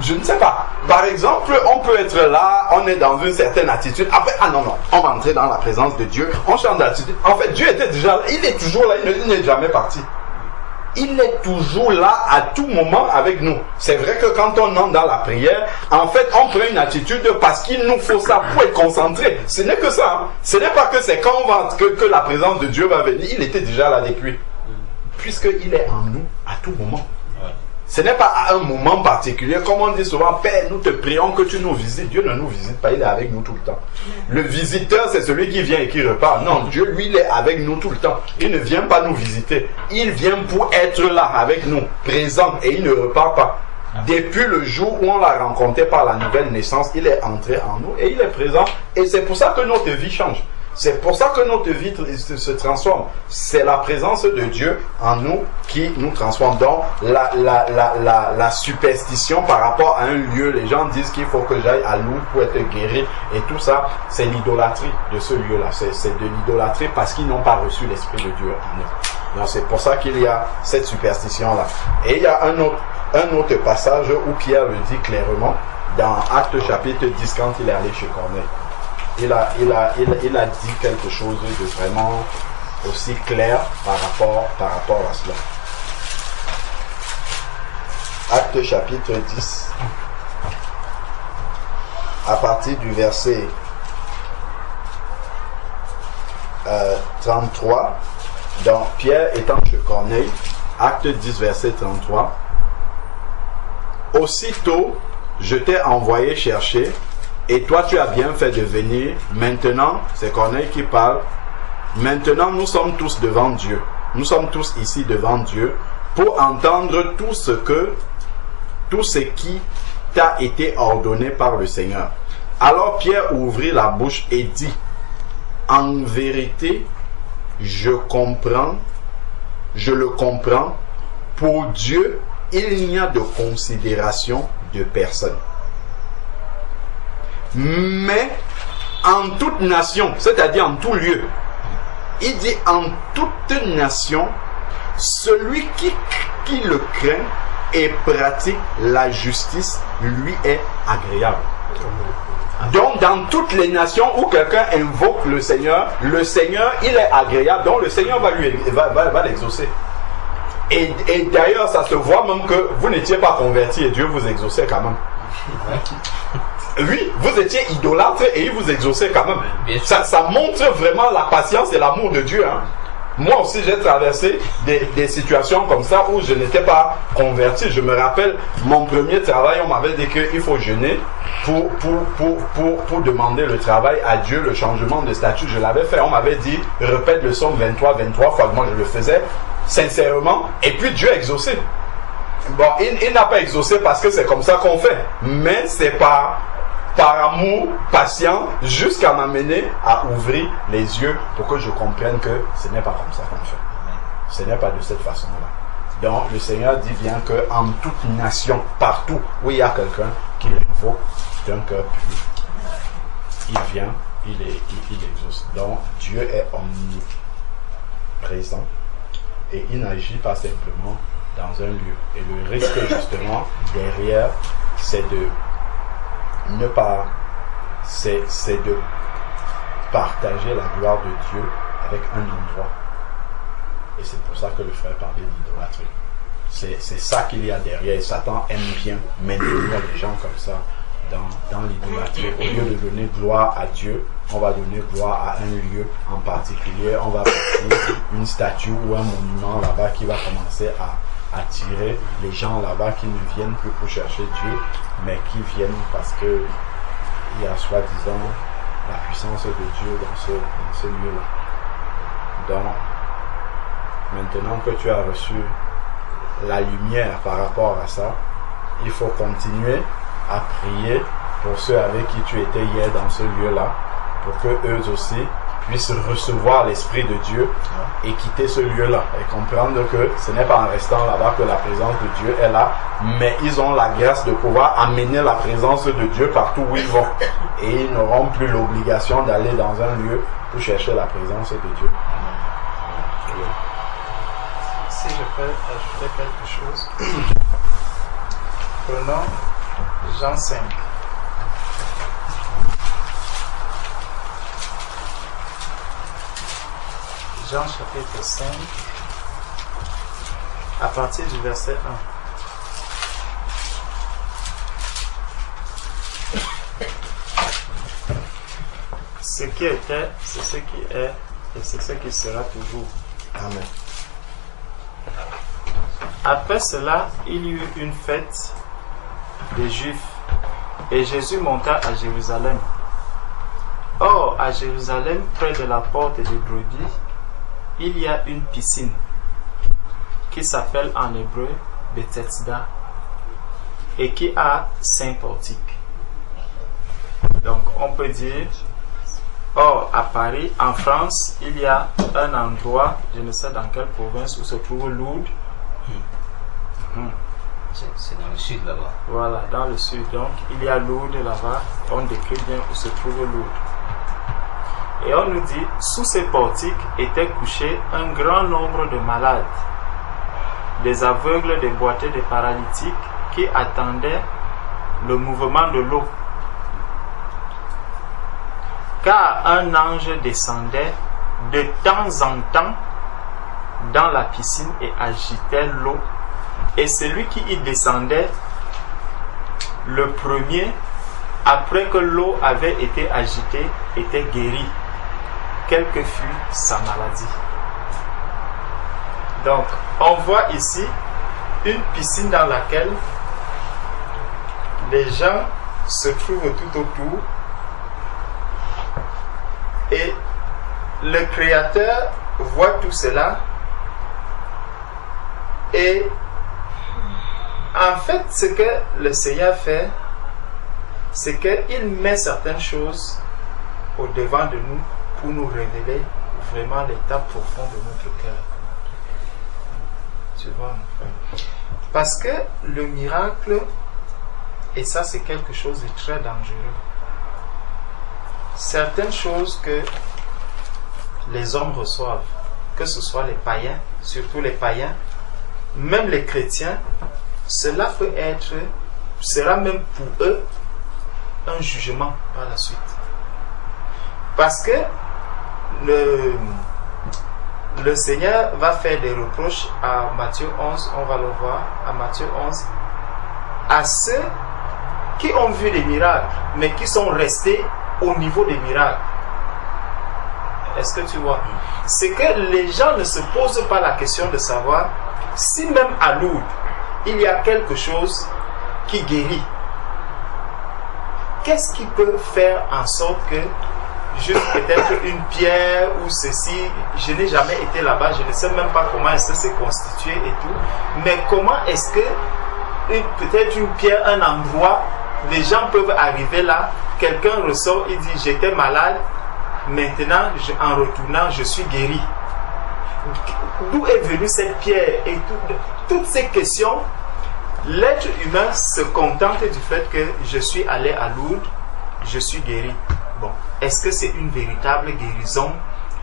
je ne sais pas. Par exemple, on peut être là, on est dans une certaine attitude. Après, non, on va entrer dans la présence de Dieu, on change d'attitude. En fait, Dieu était déjà là, il est toujours là, il n'est jamais parti. Il est toujours là à tout moment avec nous. C'est vrai que quand on entre dans la prière, en fait, on prend une attitude parce qu'il nous faut ça pour être concentré. Ce n'est que ça. Hein. Ce n'est pas que c'est quand on va que la présence de Dieu va venir. Il était déjà là depuis. Puisqu'il est en nous à tout moment. Ce n'est pas à un moment particulier. Comme on dit souvent, Père, nous te prions que tu nous visites. Dieu ne nous visite pas, il est avec nous tout le temps. Le visiteur, c'est celui qui vient et qui repart. Non, Dieu, lui, il est avec nous tout le temps. Il ne vient pas nous visiter. Il vient pour être là avec nous, présent, et il ne repart pas. Depuis le jour où on l'a rencontré par la nouvelle naissance, il est entré en nous et il est présent. Et c'est pour ça que notre vie change. C'est pour ça que notre vie se transforme. C'est la présence de Dieu en nous qui nous transforme. Donc, la superstition par rapport à un lieu, les gens disent qu'il faut que j'aille à Lourdes pour être guéri. Et tout ça, c'est l'idolâtrie de ce lieu-là. C'est de l'idolâtrie parce qu'ils n'ont pas reçu l'Esprit de Dieu en eux. Donc, c'est pour ça qu'il y a cette superstition-là. Et il y a un autre passage où Pierre le dit clairement, dans Actes chapitre 10, quand il est allé chez Corneille. Il a dit quelque chose de vraiment aussi clair par rapport à cela. Actes chapitre 10, à partir du verset 33, donc Pierre étant chez Corneille, Acte 10, verset 33, aussitôt je t'ai envoyé chercher, et toi, tu as bien fait de venir. Maintenant, c'est Corneille qui parle. Maintenant, nous sommes tous devant Dieu. Nous sommes tous ici devant Dieu pour entendre tout ce qui t'a été ordonné par le Seigneur. Alors Pierre ouvrit la bouche et dit, en vérité, je comprends je le comprends, pour Dieu, il n'y a de considération de personne. Mais en toute nation, c'est-à-dire en tout lieu, il dit en toute nation, celui qui le craint et pratique la justice lui est agréable. Donc dans toutes les nations où quelqu'un invoque le Seigneur, il est agréable, donc le Seigneur va l'exaucer. Et d'ailleurs ça se voit même que vous n'étiez pas converti et Dieu vous exauçait quand même. Oui, vous étiez idolâtre et il vous exauçait quand même. Ça montre vraiment la patience et l'amour de Dieu. Hein. Moi aussi j'ai traversé des situations comme ça où je n'étais pas converti. Je me rappelle mon premier travail, on m'avait dit qu'il faut jeûner pour demander le travail à Dieu, le changement de statut. Je l'avais fait, on m'avait dit répète le psaume 23 fois, moi je le faisais sincèrement et puis Dieu a exaucé. Bon, il n'a pas exaucé parce que c'est comme ça qu'on fait, mais c'est par amour, patient, jusqu'à m'amener à ouvrir les yeux pour que je comprenne que ce n'est pas comme ça qu'on fait. Ce n'est pas de cette façon-là. Donc le Seigneur dit bien qu'en toute nation, partout où il y a quelqu'un qui l'invoque d'un cœur pur, il vient, il exauce. Donc Dieu est omniprésent et il n'agit pas simplement dans un lieu. Et le risque justement derrière, c'est de ne pas, c'est de partager la gloire de Dieu avec un endroit. Et c'est pour ça que le frère parlait d'idolâtrie. C'est ça qu'il y a derrière. Et Satan aime bien maintenir les gens comme ça dans l'idolâtrie. Au lieu de donner gloire à Dieu, on va donner gloire à un lieu en particulier. On va bâtir une statue ou un monument là-bas qui va commencer à attirer les gens là-bas qui ne viennent plus pour chercher Dieu, mais qui viennent parce que il y a soi-disant la puissance de Dieu dans ce lieu-là. Donc, maintenant que tu as reçu la lumière par rapport à ça, il faut continuer à prier pour ceux avec qui tu étais hier dans ce lieu-là, pour que eux aussi puissent recevoir l'Esprit de Dieu et quitter ce lieu-là et comprendre que ce n'est pas en restant là-bas que la présence de Dieu est là, mais ils ont la grâce de pouvoir amener la présence de Dieu partout où ils vont et ils n'auront plus l'obligation d'aller dans un lieu pour chercher la présence de Dieu. Si je peux ajouter quelque chose, prenons Jean 5. Jean chapitre 5, à partir du verset 1. Ce qui était, c'est ce qui est, et c'est ce qui sera toujours. Amen. Après cela, il y eut une fête des Juifs, et Jésus monta à Jérusalem. Or, à Jérusalem, près de la porte des brebis, il y a une piscine qui s'appelle en hébreu Bethesda et qui a 5 portiques. Donc, on peut dire, or, à Paris, en France, il y a un endroit, je ne sais dans quelle province, où se trouve Lourdes. C'est dans le sud là-bas. Voilà, dans le sud. Donc, il y a Lourdes là-bas. On décrit bien où se trouve Lourdes. Et on nous dit, sous ces portiques étaient couchés un grand nombre de malades, des aveugles, des boiteux, des paralytiques, qui attendaient le mouvement de l'eau. Car un ange descendait de temps en temps dans la piscine et agitait l'eau. Et celui qui y descendait, le premier, après que l'eau avait été agitée, était guéri, quelle que fût sa maladie. Donc, on voit ici une piscine dans laquelle les gens se trouvent tout autour et le Créateur voit tout cela et en fait, ce que le Seigneur fait, c'est qu'il met certaines choses au devant de nous pour nous révéler vraiment l'état profond de notre cœur. voir, mon frère. Parce que le miracle, et ça c'est quelque chose de très dangereux. Certaines choses que les hommes reçoivent, que ce soit les païens, surtout les païens, même les chrétiens, cela peut être, sera même pour eux un jugement par la suite. Parce que le Seigneur va faire des reproches à Matthieu 11, on va le voir, à Matthieu 11, à ceux qui ont vu des miracles, mais qui sont restés au niveau des miracles. Est-ce que tu vois? C'est que les gens ne se posent pas la question de savoir si même à Lourdes, il y a quelque chose qui guérit. Qu'est-ce qui peut faire en sorte que juste peut-être une pierre ou ceci, je n'ai jamais été là-bas, je ne sais même pas comment est-ce que c'est constitué et tout, mais comment est-ce que peut-être une pierre, un endroit, les gens peuvent arriver là, quelqu'un ressort, il dit j'étais malade, maintenant en retournant je suis guéri. D'où est venue cette pierre et toutes ces questions? L'être humain se contente du fait que je suis allé à Lourdes, je suis guéri. Bon, est-ce que c'est une véritable guérison?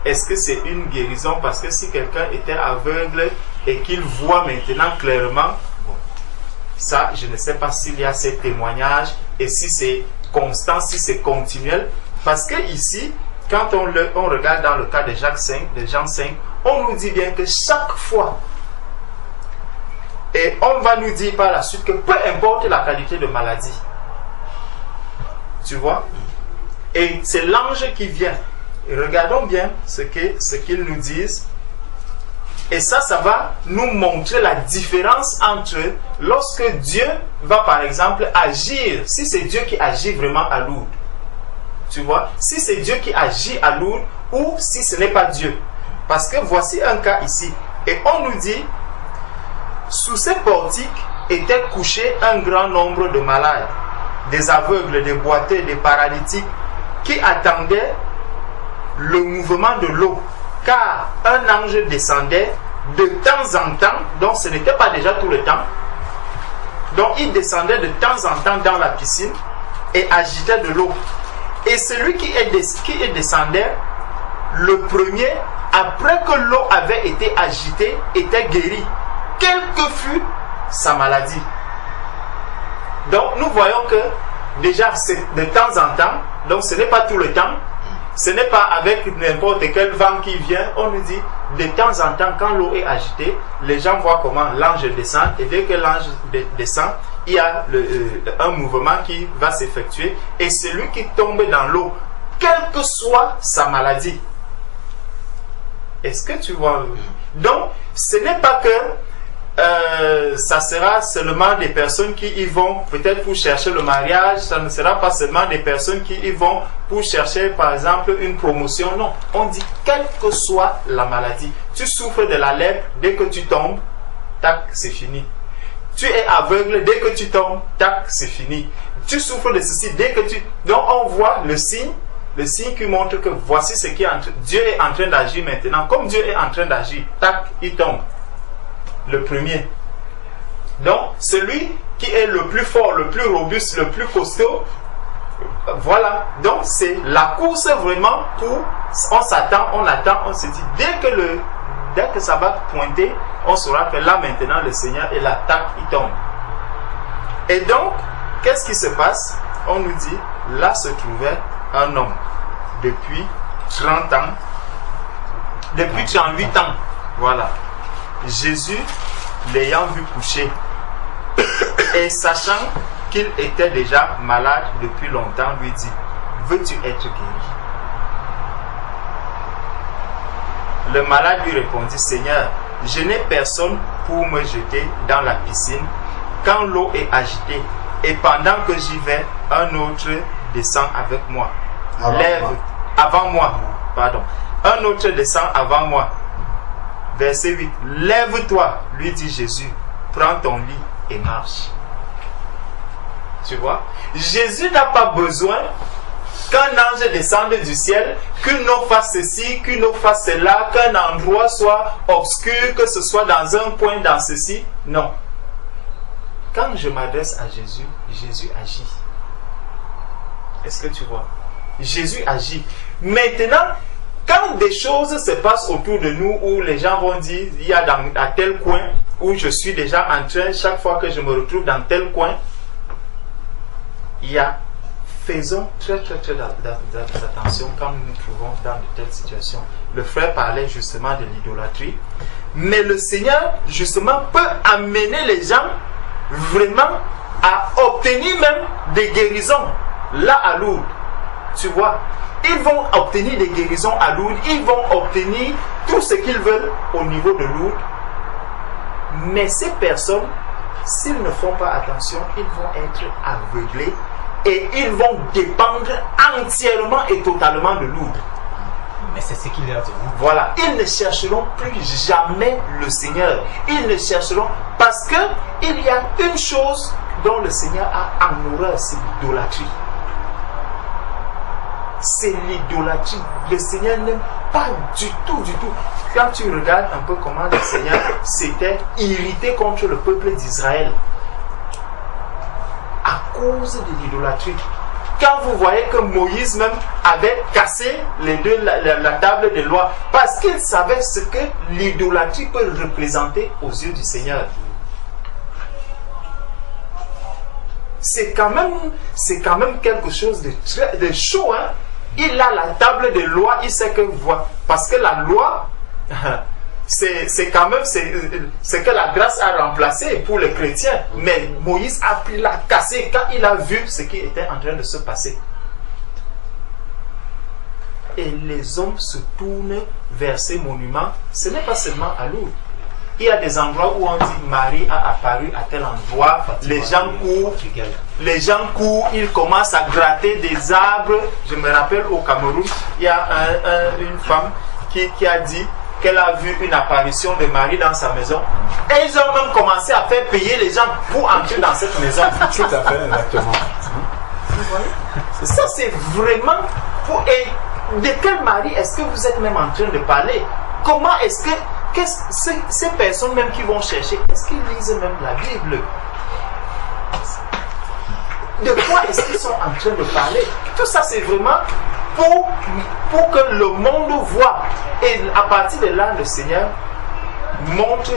Est-ce que c'est une guérison parce que si quelqu'un était aveugle et qu'il voit maintenant clairement, bon, ça, je ne sais pas s'il y a ces témoignages et si c'est constant, si c'est continuel. Parce que ici, quand on regarde dans le cas de Jean 5, on nous dit bien que chaque fois, et on va nous dire par la suite que peu importe la qualité de maladie, tu vois, et c'est l'ange qui vient. Et regardons bien ce qu'ils nous disent. Et ça va nous montrer la différence entre lorsque Dieu va par exemple agir, si c'est Dieu qui agit vraiment à Lourdes, tu vois, si c'est Dieu qui agit à Lourdes ou si ce n'est pas Dieu. Parce que voici un cas ici. Et on nous dit, sous ces portiques étaient couchés un grand nombre de malades, des aveugles, des boiteux, des paralytiques, qui attendaient le mouvement de l'eau. Car un ange descendait de temps en temps, donc ce n'était pas déjà tout le temps, donc il descendait de temps en temps dans la piscine et agitait de l'eau. Et celui qui descendait, le premier, après que l'eau avait été agitée, était guéri, quelle que fût sa maladie. Donc nous voyons que déjà c'est de temps en temps, donc ce n'est pas tout le temps, ce n'est pas avec n'importe quel vent qui vient. On nous dit de temps en temps, quand l'eau est agitée, les gens voient comment l'ange descend, et dès que l'ange descend, il y a un mouvement qui va s'effectuer, et celui qui tombe dans l'eau, quelle que soit sa maladie. Est-ce que tu vois? Donc, ce n'est pas que ça sera seulement des personnes qui y vont peut-être pour chercher le mariage, ça ne sera pas seulement des personnes qui y vont pour chercher par exemple une promotion, non. On dit quelle que soit la maladie. Tu souffres de la lèpre, dès que tu tombes, tac, c'est fini. Tu es aveugle, dès que tu tombes, tac, c'est fini. Tu souffres de ceci, dès que tu... Donc on voit le signe qui montre que voici ce qui est en train... Dieu est en train d'agir maintenant. Comme Dieu est en train d'agir, tac, il tombe. Le premier. Donc, celui qui est le plus fort, le plus robuste, le plus costaud, voilà. Donc, c'est la course vraiment pour... On s'attend, on attend, on se dit, dès que ça va pointer, on saura que là maintenant, le Seigneur est là, tac, il tombe. Et donc, qu'est-ce qui se passe? On nous dit, là se trouvait un homme, depuis 30 ans, depuis 38 ans, voilà. Jésus, l'ayant vu coucher, et sachant qu'il était déjà malade depuis longtemps, lui dit, veux-tu être guéri? Le malade lui répondit, Seigneur, je n'ai personne pour me jeter dans la piscine quand l'eau est agitée, et pendant que j'y vais, un autre descend avec moi. Avant moi. Un autre descend avant moi. Verset 8. Lève-toi, lui dit Jésus, prends ton lit et marche. Tu vois, Jésus n'a pas besoin qu'un ange descende du ciel, qu'une eau fasse ceci, qu'une eau fasse cela, qu'un endroit soit obscur, que ce soit dans un coin, dans ceci. Non. Quand je m'adresse à Jésus, Jésus agit. Est-ce que tu vois? Jésus agit. Maintenant, quand des choses se passent autour de nous, où les gens vont dire, il y a à tel coin, où je suis déjà en train, chaque fois que je me retrouve dans tel coin, il y a, faisons très attention quand nous nous trouvons dans de telles situations. Le frère parlait justement de l'idolâtrie, mais le Seigneur justement peut amener les gens vraiment à obtenir même des guérisons là à Lourdes. Tu vois, ils vont obtenir des guérisons à Lourdes, ils vont obtenir tout ce qu'ils veulent au niveau de Lourdes. Mais ces personnes, s'ils ne font pas attention, ils vont être aveuglés et ils vont dépendre entièrement et totalement de Lourdes. Mais c'est ce qu'il a dit. Voilà, ils ne chercheront plus jamais le Seigneur. Ils ne chercheront parce que il y a une chose dont le Seigneur a en horreur, c'est l'idolâtrie. C'est l'idolâtrie. Le Seigneur n'aime pas du tout. Quand tu regardes un peu comment le Seigneur s'était irrité contre le peuple d'Israël à cause de l'idolâtrie. Quand vous voyez que Moïse même avait cassé la table des lois, parce qu'il savait ce que l'idolâtrie peut représenter aux yeux du Seigneur. C'est quand même quelque chose de chaud, hein? Il a la table des lois, il sait que voir. Parce que la loi, c'est quand même ce que la grâce a remplacé pour les chrétiens. Mais Moïse a pu la casser quand il a vu ce qui était en train de se passer. Et les hommes se tournent vers ces monuments. Ce n'est pas seulement à Lourdes. Il y a des endroits où on dit Marie a apparu à tel endroit. Les gens courent, ils commencent à gratter des arbres. Je me rappelle au Cameroun, il y a une femme qui a dit qu'elle a vu une apparition de Marie dans sa maison. Et ils ont même commencé à faire payer les gens pour entrer dans cette maison. Tout à fait, exactement. Vous voyez? Ça, c'est vraiment pour... Et de quelle Marie est-ce que vous êtes même en train de parler? Comment est-ce que ces personnes même qui vont chercher, est-ce qu'ils lisent même la Bible? De quoi est-ce qu'ils sont en train de parler? Tout ça, c'est vraiment pour que le monde voit. Et à partir de là, le Seigneur montre,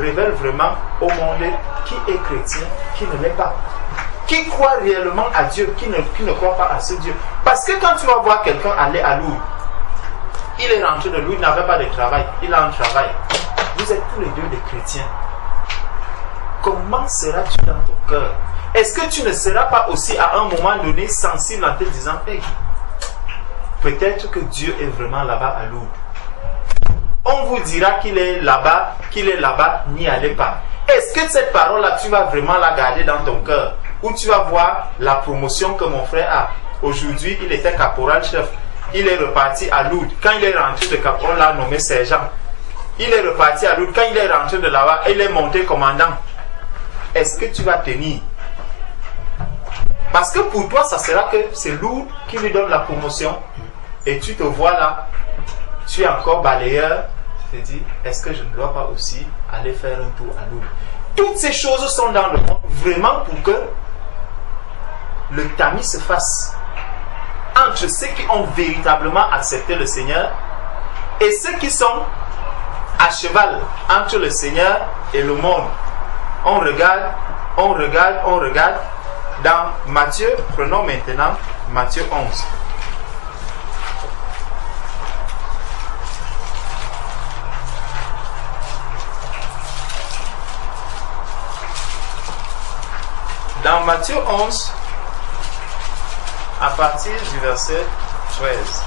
révèle vraiment au monde qui est chrétien, qui ne l'est pas. Qui croit réellement à Dieu, qui ne croit pas à ce Dieu. Parce que quand tu vas voir quelqu'un aller à Lourdes, il est rentré de Lourdes, il n'avait pas de travail, il a un travail. Vous êtes tous les deux des chrétiens. Comment seras-tu dans ton cœur? Est-ce que tu ne seras pas aussi à un moment donné sensible en te disant, hey, peut-être que Dieu est vraiment là-bas à Lourdes. On vous dira qu'il est là-bas, n'y allez pas. Est-ce que cette parole-là, tu vas vraiment la garder dans ton cœur? Ou tu vas voir la promotion que mon frère a. Aujourd'hui, il était caporal-chef. Il est reparti à Lourdes. Quand il est rentré de caporal, on l'a nommé sergent. Il est reparti à Lourdes. Quand il est rentré de là-bas, il est monté commandant. Est-ce que tu vas tenir? Parce que pour toi, ça sera que c'est Lourdes qui lui donne la promotion. Et tu te vois là, tu es encore balayeur. Tu te dis, est-ce que je ne dois pas aussi aller faire un tour à Lourdes? Toutes ces choses sont dans le monde vraiment pour que le tamis se fasse entre ceux qui ont véritablement accepté le Seigneur et ceux qui sont à cheval entre le Seigneur et le monde. On regarde. Dans Matthieu, prenons maintenant Matthieu 11. Dans Matthieu 11, à partir du verset 13.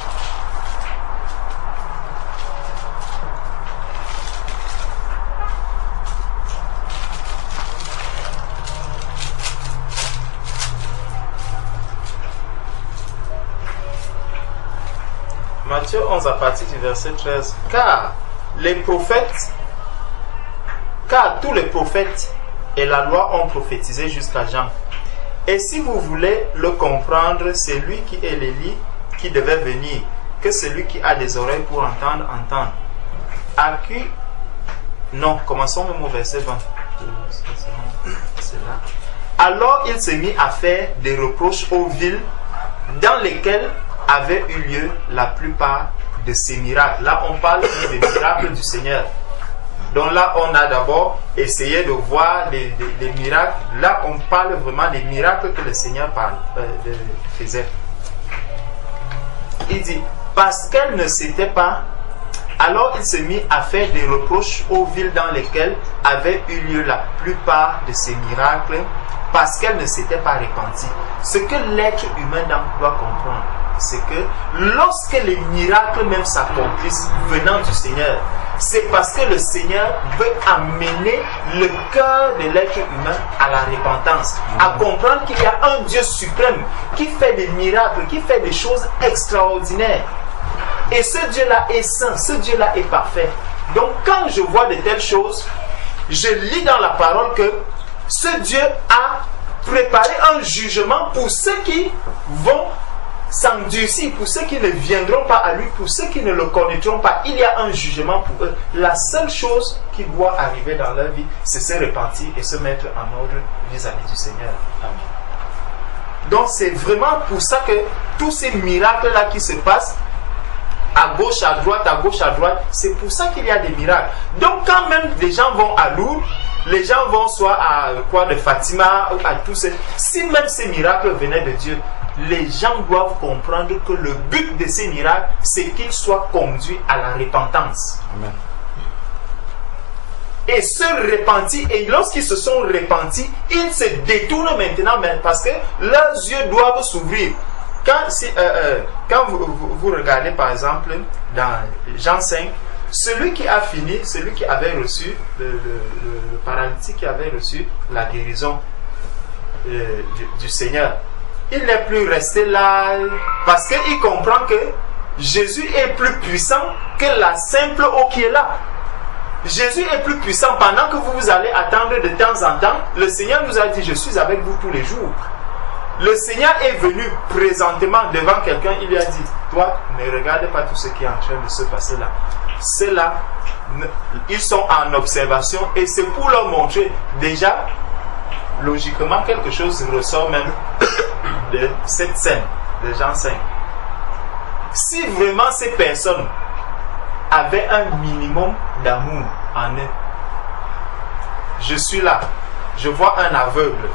Matthieu 11 à partir du verset 13. Car tous les prophètes et la loi ont prophétisé jusqu'à Jean. Et si vous voulez le comprendre, c'est lui qui est l'Élie qui devait venir, que celui qui a des oreilles pour entendre, entende. À qui... Non, commençons même au verset 20. C'est là. Alors il se mit à faire des reproches aux villes dans lesquelles avaient eu lieu la plupart de ces miracles. Là, on parle des miracles du Seigneur. Donc là, on a d'abord essayé de voir les miracles. Là, on parle vraiment des miracles que le Seigneur faisait. Il dit, parce qu'elle ne s'était pas... Alors il se mit à faire des reproches aux villes dans lesquelles avaient eu lieu la plupart de ces miracles, parce qu'elles ne s'étaient pas repenties. Ce que l'être humain doit comprendre, c'est que lorsque les miracles même s'accomplissent venant du Seigneur, c'est parce que le Seigneur veut amener le cœur de l'être humain à la repentance, à comprendre qu'il y a un Dieu suprême qui fait des miracles, qui fait des choses extraordinaires. Et ce Dieu-là est saint, ce Dieu-là est parfait. Donc quand je vois de telles choses, je lis dans la parole que ce Dieu a préparé un jugement pour ceux qui vont s'endurcir, pour ceux qui ne viendront pas à lui, pour ceux qui ne le connaîtront pas. Il y a un jugement pour eux. La seule chose qui doit arriver dans leur vie, c'est se repentir et se mettre en ordre vis-à-vis du Seigneur. Amen. Donc c'est vraiment pour ça que tous ces miracles-là qui se passent, à gauche, à droite, c'est pour ça qu'il y a des miracles. Donc quand même les gens vont à Lourdes, les gens vont soit à de Fatima, ou à tous ces... Si même ces miracles venaient de Dieu, les gens doivent comprendre que le but de ces miracles, c'est qu'ils soient conduits à la repentance. Amen. Et se repentir, et lorsqu'ils se sont repentis, ils se détournent maintenant, parce que leurs yeux doivent s'ouvrir. Quand vous regardez par exemple dans Jean 5, celui qui a fini, celui qui avait reçu, le paralytique qui avait reçu la guérison du Seigneur, il n'est plus resté là parce qu'il comprend que Jésus est plus puissant que la simple eau qui est là. Jésus est plus puissant. Pendant que vous allez attendre de temps en temps, le Seigneur nous a dit, je suis avec vous tous les jours. Le Seigneur est venu présentement devant quelqu'un, il lui a dit, toi, ne regarde pas tout ce qui est en train de se passer là. Ceux-là, ils sont en observation et c'est pour leur montrer déjà, logiquement, quelque chose ressort même de cette scène de Jean 5. Si vraiment ces personnes avaient un minimum d'amour en eux, je suis là, je vois un aveugle,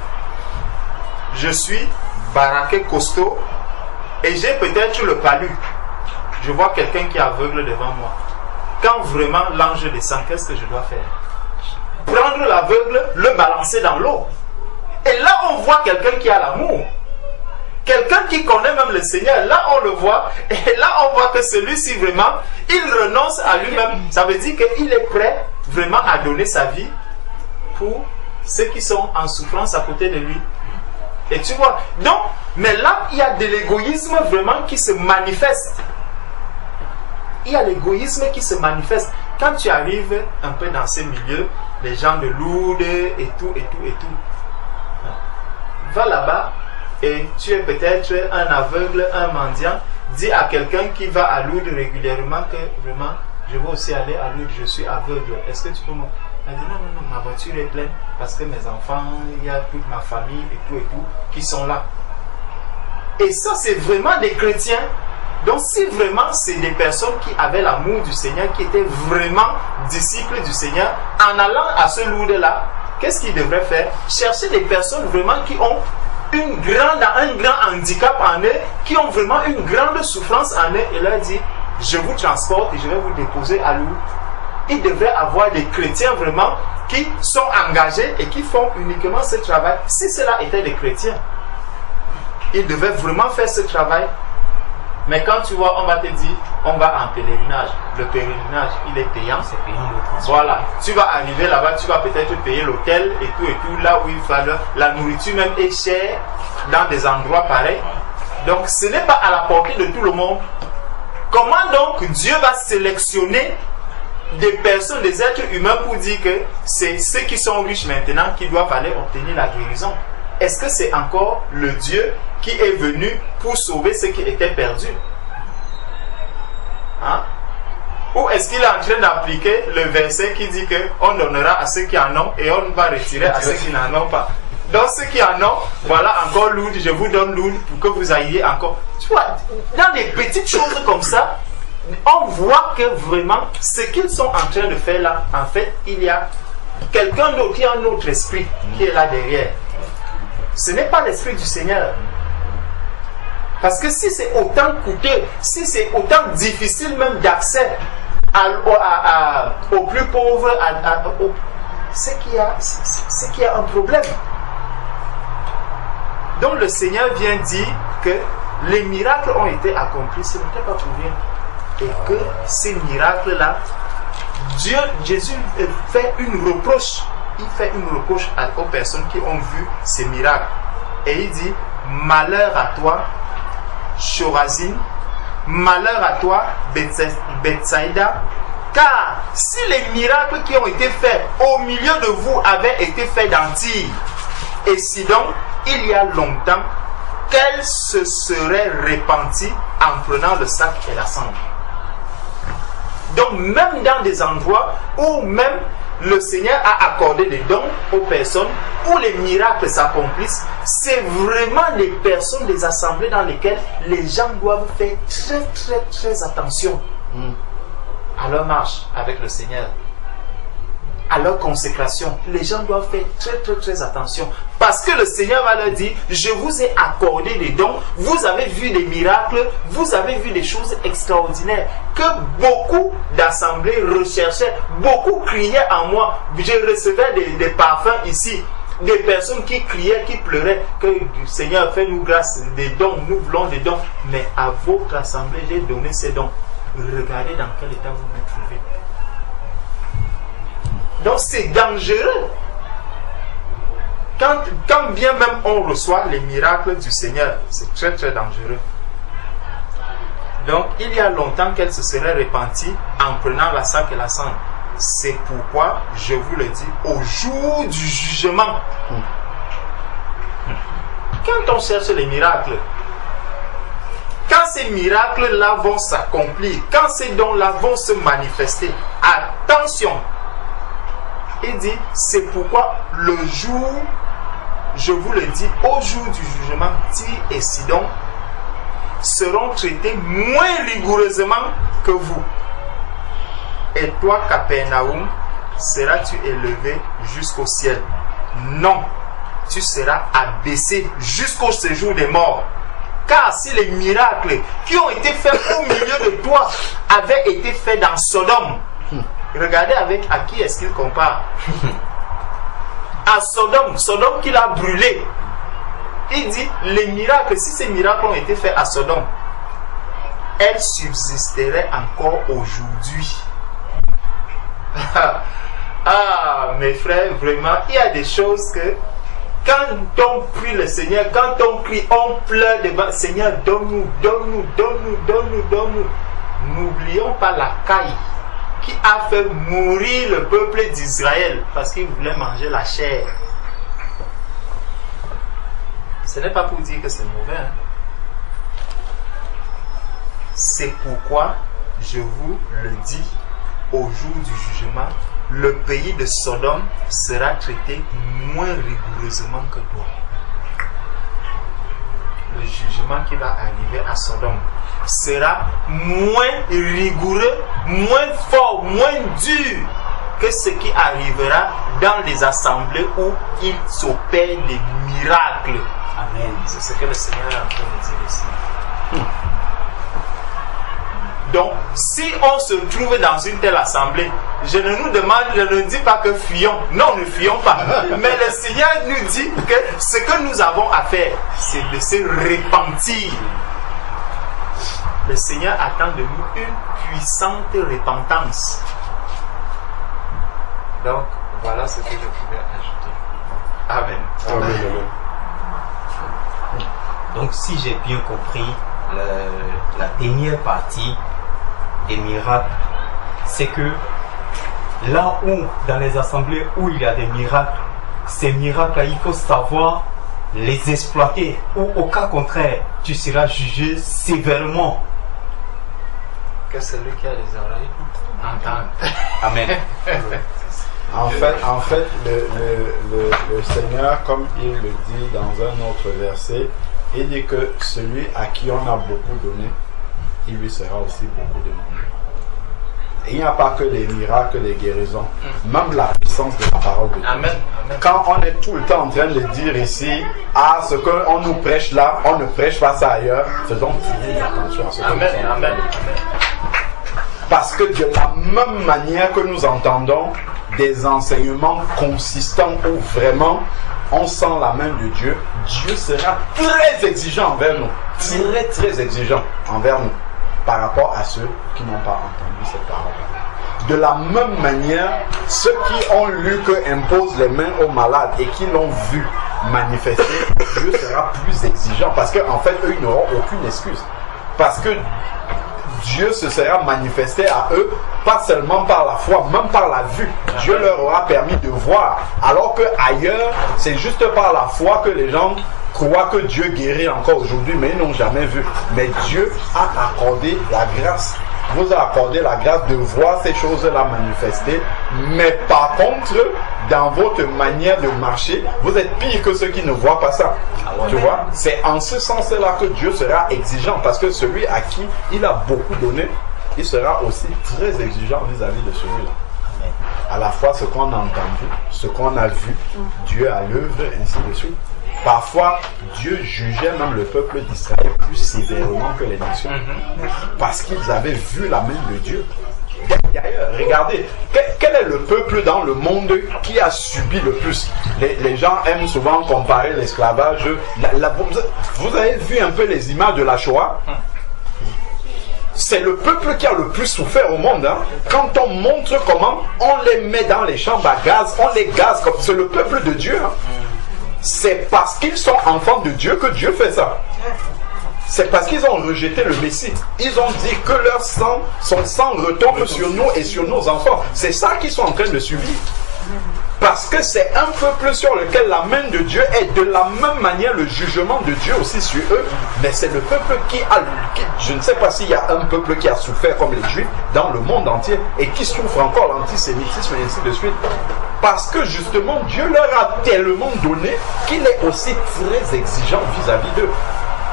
je suis baraqué costaud et j'ai peut-être le palu. Je vois quelqu'un qui est aveugle devant moi. Quand vraiment l'ange descend, qu'est-ce que je dois faire? Prendre l'aveugle, le balancer dans l'eau. Et là, on voit quelqu'un qui a l'amour. Quelqu'un qui connaît même le Seigneur. Là, on le voit. Et là, on voit que celui-ci, vraiment, il renonce à lui-même. Ça veut dire qu'il est prêt vraiment à donner sa vie pour ceux qui sont en souffrance à côté de lui. Et tu vois, donc, mais là, il y a de l'égoïsme vraiment qui se manifeste. Il y a l'égoïsme qui se manifeste. Quand tu arrives un peu dans ces milieux, les gens de Lourdes et tout. Va là-bas et tu es peut-être un aveugle, un mendiant. Dis à quelqu'un qui va à Lourdes régulièrement que vraiment, je veux aussi aller à Lourdes, je suis aveugle. Est-ce que tu peux me... Elle dit non, ma voiture est pleine parce que mes enfants, il y a toute ma famille et tout qui sont là. Et ça, c'est vraiment des chrétiens. Donc, si vraiment c'est des personnes qui avaient l'amour du Seigneur, qui étaient vraiment disciples du Seigneur, en allant à ce Lourdes-là, qu'est-ce qu'ils devraient faire? Chercher des personnes vraiment qui ont un grand handicap en eux, qui ont vraiment une grande souffrance en eux, et leur dire, je vous transporte et je vais vous déposer à Lourdes. Il devrait avoir des chrétiens vraiment qui sont engagés et qui font uniquement ce travail. Si cela était des chrétiens, ils devaient vraiment faire ce travail. Mais quand tu vois, on va te dire, on va en pèlerinage. Le pèlerinage, il est payant. C'est payant le transport. Voilà. Tu vas arriver là-bas, tu vas peut-être payer l'hôtel et tout, là où il faut. La nourriture même est chère dans des endroits pareils. Donc, ce n'est pas à la portée de tout le monde. Comment donc Dieu va sélectionner des personnes, des êtres humains pour dire que c'est ceux qui sont riches maintenant qui doivent aller obtenir la guérison? est-ce que c'est encore le Dieu qui est venu pour sauver ceux qui étaient perdus? Hein? Ou est-ce qu'il est en train d'appliquer le verset qui dit qu'on donnera à ceux qui en ont et on va retirer à ceux qui n'en ont pas? Donc ceux qui en ont, voilà encore Lourdes, je vous donne Lourdes pour que vous ayez encore. Tu vois, dans des petites choses comme ça, on voit que vraiment ce qu'ils sont en train de faire là, en fait, il y a quelqu'un d'autre, il y a un autre esprit qui est là derrière. Ce n'est pas l'esprit du Seigneur. Parce que si c'est autant coûteux, si c'est autant difficile même d'accès aux plus pauvres, c'est qu'il y a un problème. Donc le Seigneur vient dire que les miracles ont été accomplis, ce n'était pas pour rien. Et que ces miracles-là, Jésus fait une reproche. Il fait une reproche aux personnes qui ont vu ces miracles. Et il dit, malheur à toi, Chorazin, malheur à toi, Bethsaïda, car si les miracles qui ont été faits au milieu de vous avaient été faits dans Tyr et Sidon, il y a longtemps, qu'elle se serait repentie en prenant le sac et la cendre. Donc même dans des endroits où même le Seigneur a accordé des dons aux personnes, où les miracles s'accomplissent, c'est vraiment des personnes, des assemblées dans lesquelles les gens doivent faire très attention à leur marche avec le Seigneur, à leur consécration. Les gens doivent faire très attention, parce que le Seigneur va leur dire, je vous ai accordé des dons, vous avez vu des miracles, vous avez vu des choses extraordinaires, que beaucoup d'assemblées recherchaient, beaucoup criaient en moi. Je recevais des parfums ici, des personnes qui criaient, qui pleuraient, que Seigneur, fais-nous grâce, des dons, nous voulons des dons. Mais à votre assemblée, j'ai donné ces dons. Regardez dans quel état vous vous trouvez. Donc c'est dangereux. Quand bien même on reçoit les miracles du Seigneur, c'est très dangereux. Donc il y a longtemps qu'elle se serait repentie en prenant la sac et la cendre. C'est pourquoi je vous le dis, au jour du jugement, quand on cherche les miracles, quand ces miracles-là vont s'accomplir, quand ces dons-là vont se manifester, attention. Il dit, c'est pourquoi le jour, je vous le dis, au jour du jugement, Tyr et Sidon seront traités moins rigoureusement que vous. Et toi, Capernaum, seras-tu élevé jusqu'au ciel? Non, tu seras abaissé jusqu'au séjour des morts. Car si les miracles qui ont été faits au milieu de toi avaient été faits dans Sodome, regardez à qui est-ce qu'il compare. À Sodome qu'il a brûlé. Il dit, les miracles, si ces miracles ont été faits à Sodome, elles subsisteraient encore aujourd'hui. Ah, mes frères, vraiment, il y a des choses que, quand on prie le Seigneur, quand on crie, on pleure devant le Seigneur, donne-nous. N'oublions pas la caille qui a fait mourir le peuple d'Israël parce qu'il voulait manger la chair. Ce n'est pas pour dire que c'est mauvais. Hein? C'est pourquoi je vous le dis, au jour du jugement, le pays de Sodome sera traité moins rigoureusement que toi. Le jugement qui va arriver à Sodome sera moins rigoureux, moins fort, moins dur que ce qui arrivera dans les assemblées où il s'opère des miracles. Amen. C'est ce que le Seigneur est en train de dire ici. Donc, si on se trouve dans une telle assemblée, je ne dis pas que fuyons. Non, ne fuyons pas. Mais le Seigneur nous dit que ce que nous avons à faire, c'est de se repentir. Le Seigneur attend de nous une puissante repentance. Donc, voilà ce que je pouvais ajouter. Amen. Amen. Donc, si j'ai bien compris, la dernière partie des miracles, c'est que là où, dans les assemblées où il y a des miracles, ces miracles-là, il faut savoir les exploiter, ou au cas contraire, tu seras jugé sévèrement. Que celui qui a les oreilles entende. Amen. En fait, le Seigneur, comme il le dit dans un autre verset, il dit que celui à qui on a beaucoup donné, il lui sera aussi beaucoup demandé. Et il n'y a pas que les miracles, les guérisons, même la puissance de la parole de Dieu. Amen. Amen. Quand on est tout le temps en train de dire ici, ah, ce qu'on nous prêche là, on ne prêche pas ça ailleurs, faisons très attention à ce que nous Amen. entendons. Amen. Parce que de la même manière que nous entendons des enseignements consistants où vraiment on sent la main de Dieu, Dieu sera très exigeant envers nous. Très, très exigeant envers nous par rapport à ceux qui n'ont pas entendu cette parole. De la même manière, ceux qui ont lu que impose les mains aux malades et qui l'ont vu manifester, Dieu sera plus exigeant parce qu'en fait, eux, ils n'auront aucune excuse. Parce que Dieu se sera manifesté à eux, pas seulement par la foi, même par la vue. Dieu leur aura permis de voir. Alors que ailleurs, c'est juste par la foi que les gens croient que Dieu guérit encore aujourd'hui, mais ils n'ont jamais vu. Mais Dieu a accordé la grâce. Vous a accordé la grâce de voir ces choses-là manifester. Mais par contre, dans votre manière de marcher, vous êtes pire que ceux qui ne voient pas ça. Tu vois, c'est en ce sens-là que Dieu sera exigeant, parce que celui à qui il a beaucoup donné, il sera aussi très exigeant vis-à-vis de celui-là. À la fois ce qu'on a entendu, ce qu'on a vu, Dieu à l'œuvre, ainsi de suite. Parfois, Dieu jugeait même le peuple d'Israël plus sévèrement que les nations, parce qu'ils avaient vu la main de Dieu. D'ailleurs, regardez, quel est le peuple dans le monde qui a subi le plus? Les gens aiment souvent comparer l'esclavage. Vous avez vu un peu les images de la Shoah? C'est le peuple qui a le plus souffert au monde. Hein. Quand on montre comment on les met dans les chambres à gaz, on les gaze comme c'est le peuple de Dieu. Hein. C'est parce qu'ils sont enfants de Dieu que Dieu fait ça. C'est parce qu'ils ont rejeté le Messie. Ils ont dit que leur sang, son sang retombe sur nous et sur nos enfants. C'est ça qu'ils sont en train de subir. Parce que c'est un peuple sur lequel la main de Dieu est de la même manière le jugement de Dieu aussi sur eux. Mais c'est le peuple je ne sais pas s'il y a un peuple qui a souffert comme les Juifs dans le monde entier et qui souffre encore l'antisémitisme et ainsi de suite. Parce que justement Dieu leur a tellement donné qu'il est aussi très exigeant vis-à-vis d'eux.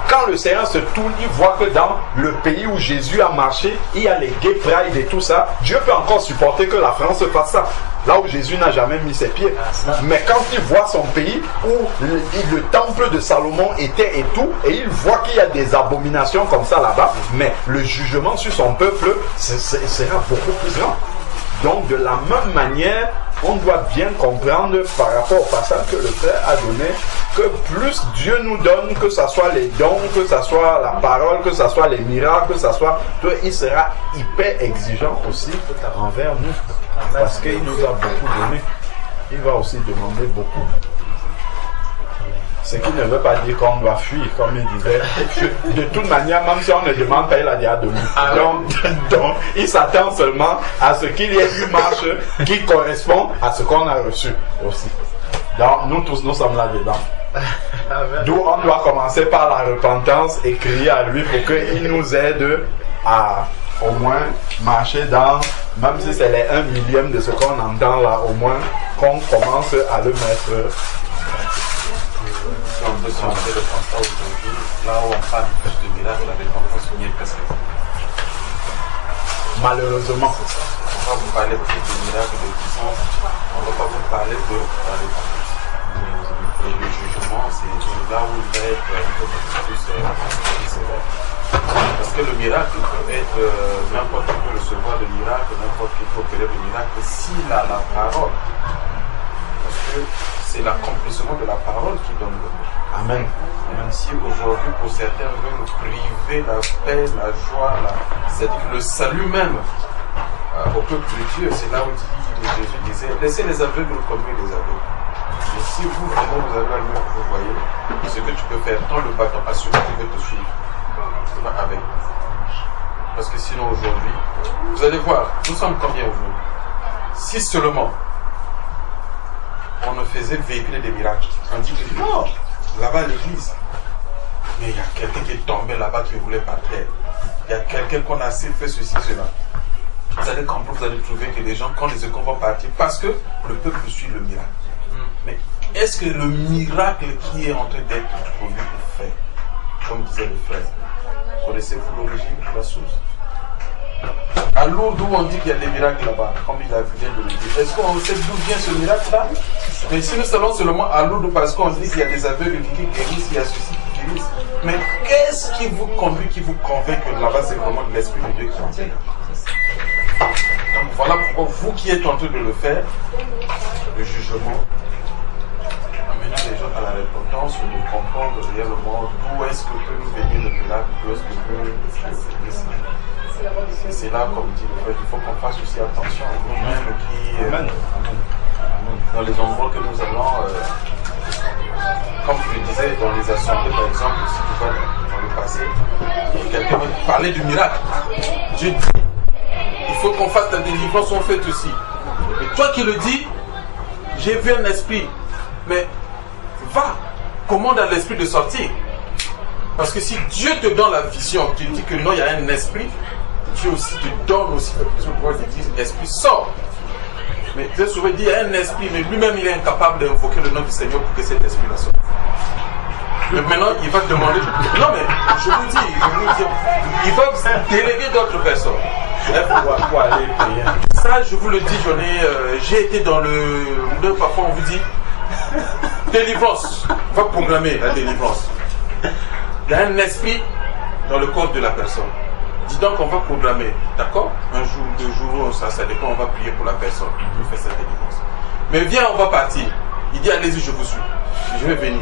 Quand le Seigneur se tourne, il voit que dans le pays où Jésus a marché, il y a les gay pride et tout ça. Dieu peut encore supporter que la France fasse ça. Là où Jésus n'a jamais mis ses pieds. Mais quand il voit son pays où le temple de Salomon était et tout, et il voit qu'il y a des abominations comme ça là-bas, mais le jugement sur son peuple sera beaucoup plus grand. Donc de la même manière, on doit bien comprendre par rapport au passage que le Frère a donné, que plus Dieu nous donne, que ce soit les dons, que ce soit la parole, que ce soit les miracles, que ce soit, il sera hyper exigeant aussi envers nous. Parce qu'il nous a beaucoup donné. Il va aussi demander beaucoup. Ce qui ne veut pas dire qu'on doit fuir, comme il disait. De toute manière, même si on ne demande pas, il a déjà donné. Donc, il s'attend seulement à ce qu'il y ait une marche qui correspond à ce qu'on a reçu aussi. Donc, nous tous, nous sommes là-dedans. D'où on doit commencer par la repentance et crier à lui pour qu'il nous aide à au moins marcher dans, même si c'est les 1 millième de ce qu'on entend là, au moins qu'on commence à le mettre. Si on fait le constat aujourd'hui, là où on parle plus de miracles, la repentance n'y est presque pas. Malheureusement. On va vous parler plus de miracles, de puissance, on ne va pas vous parler de la repentance. Et le jugement, c'est là où il va être un peu plus sévère. Parce que le miracle peut être, n'importe qui peut recevoir le miracle, n'importe qui peut opérer le miracle s'il a la parole. Parce que c'est l'accomplissement de la parole qui donne le miracle. Amen. Même si aujourd'hui, pour certains, veulent priver la paix, la joie, c'est-à-dire le salut même au peuple de Dieu, c'est là où Jésus disait, laissez les aveugles comme les aveugles. Mais si vous, vraiment, vous avez la lumière que vous voyez, ce que tu peux faire, tends le bâton à celui qui veut te suivre. Tu vas avec. Parce que sinon, aujourd'hui, vous allez voir, nous sommes combien aujourd'hui? Si seulement on ne faisait véhiculer des miracles, on dit que non, là-bas à l'église. Mais il y a quelqu'un qui est tombé là-bas qui roulait par terre. Il y a quelqu'un qu'on a fait ceci, cela. Vous allez comprendre, vous allez trouver que les gens, quand les écoles vont partir, parce que le peuple suit le miracle. Mais est-ce que le miracle qui est en train d'être trouvé ou fait, comme disait le frère, connaissez-vous l'origine, la source? À Lourdes, où on dit qu'il y a des miracles là-bas, comme il a vient de le dire, est-ce qu'on sait d'où vient ce miracle-là? Mais si nous savons seulement à Lourdes, parce qu'on dit qu'il y a des aveugles qui guérissent, il y a ceci qui guérissent. Mais qu'est-ce qui vous conduit, qui vous convainc que là-bas c'est vraiment l'Esprit de Dieu qui vient? Donc voilà pourquoi vous qui êtes en train de le faire, le jugement, amenez les gens à la repentance, de comprendre réellement d'où est-ce que peut nous venir le miracle, d'où est-ce que peut nous venir. C'est là, comme dit le frère, il faut qu'on fasse aussi attention à nous-mêmes qui, dans les endroits que nous allons, comme je le disais, dans les assemblées par exemple, si tu vois dans le passé, quelqu'un va parler du miracle. Dieu dit, il faut qu'on fasse la délivrance, on fait aussi. Et toi qui le dis, j'ai vu un esprit, mais va, commande à l'esprit de sortir. Parce que si Dieu te donne la vision, tu dis que non, il y a un esprit, Dieu aussi te donne aussi le pouvoir de dire esprit sort. Mais très souvent il dit il y a un esprit, mais lui-même il est incapable d'invoquer le nom du Seigneur pour que cet esprit-là sorte. Mais maintenant il va te demander. Non mais je vous dis, il va déléguer d'autres personnes. Pour aller prier. Ça je vous le dis, j'ai été dans le. Parfois on vous dit délivrance. Va programmer la délivrance. Il y a un esprit dans le corps de la personne. Dis donc on va programmer, d'accord? Un jour, 2 jours, ça dépend, on va prier pour la personne. Je fais cette délivrance. Mais viens, on va partir. Il dit allez-y, je vous suis. Je vais venir.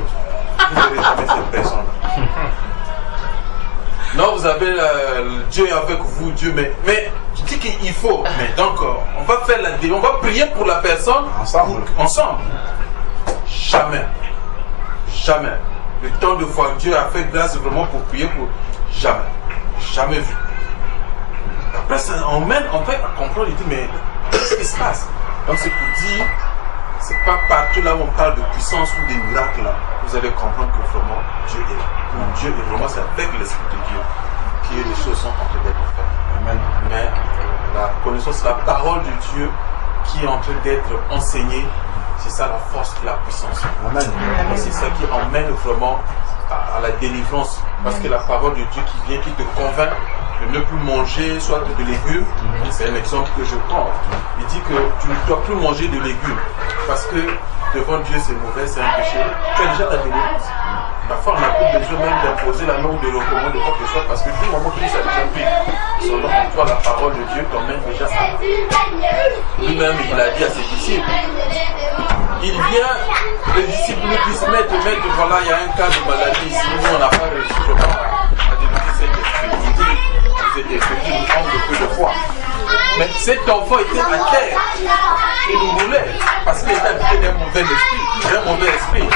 Vous ne verrez jamais cette personne-là. Non, vous avez Dieu avec vous, Dieu, mais je dis qu'il faut. Mais donc, on va faire la délivrance, on va prier pour la personne ensemble. Jamais. Jamais. Le temps de voir Dieu a fait grâce vraiment pour prier pour jamais. Jamais vu. Après, ça emmène en fait à comprendre, il dit, mais qu'est-ce qui se passe? Donc c'est pour dire, c'est pas partout là où on parle de puissance ou des miracles là, vous allez comprendre que vraiment Dieu est là. Dieu est vraiment, c'est avec l'Esprit de Dieu que les choses sont en train d'être faites. Amen. Mais la connaissance, la parole de Dieu qui est en train d'être enseignée, c'est ça la force et la puissance. Amen. C'est ça qui emmène vraiment à la délivrance. Parce que la parole de Dieu qui vient, qui te convainc de ne plus manger soit de légumes, c'est un exemple que je prends. Il dit que tu ne dois plus manger de légumes parce que devant Dieu c'est mauvais, c'est un péché. Tu as déjà ta délivrance. Parfois on n'a plus besoin même d'imposer la main ou de recommander quoi que ce soit parce que du moment que Christ a déjà pris selon en toi la parole de Dieu t'emmène déjà ça. Lui-même il a dit à ses disciples, il vient, les disciples lui disent maître, voilà il y a un cas de maladie ici, nous on n'a pas réussi vraiment à délivrer cet esprit. Il dit, vous êtes effrayés, nous sommes de peu de foi. Mais cet enfant était à terre et nous roulait parce qu'il était habité d'un mauvais esprit.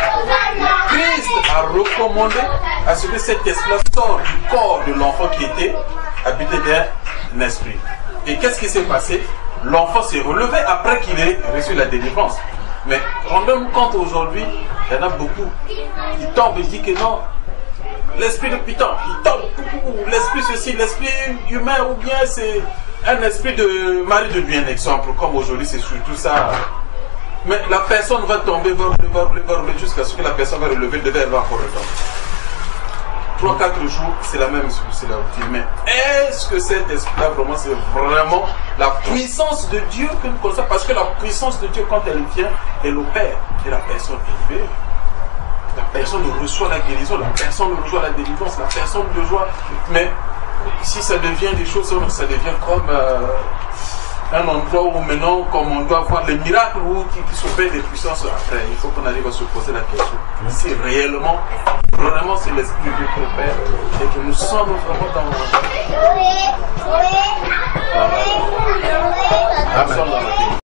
Christ a recommandé à ce que cet esprit sorte du corps de l'enfant qui était habité d'un esprit. Et qu'est-ce qui s'est passé? L'enfant s'est relevé après qu'il ait reçu la délivrance. Mais rendons-nous compte aujourd'hui, il y en a beaucoup qui tombent et disent que non, l'esprit de Python, il tombe, l'esprit ceci, l'esprit humain ou bien c'est un esprit de Marie de lui, un exemple, comme aujourd'hui c'est surtout ça. Mais la personne va tomber, va rouler jusqu'à ce que la personne va relever, le verre va encore retomber. 3-4 jours, c'est la même chose, c'est la routine. Mais est-ce que cet esprit-là, vraiment, c'est vraiment la puissance de Dieu que nous connaissons? Parce que la puissance de Dieu, quand elle vient, elle opère. Et la personne est libérée. La personne reçoit la guérison, la personne reçoit la délivrance, la personne reçoit. Mais si ça devient des choses, ça devient comme un endroit où maintenant, comme on doit voir les miracles ou qui s'opèrent des puissances, après, il faut qu'on arrive à se poser la question. Si réellement, c'est l'esprit de Dieu qui opère et que nous sommes vraiment dans le monde.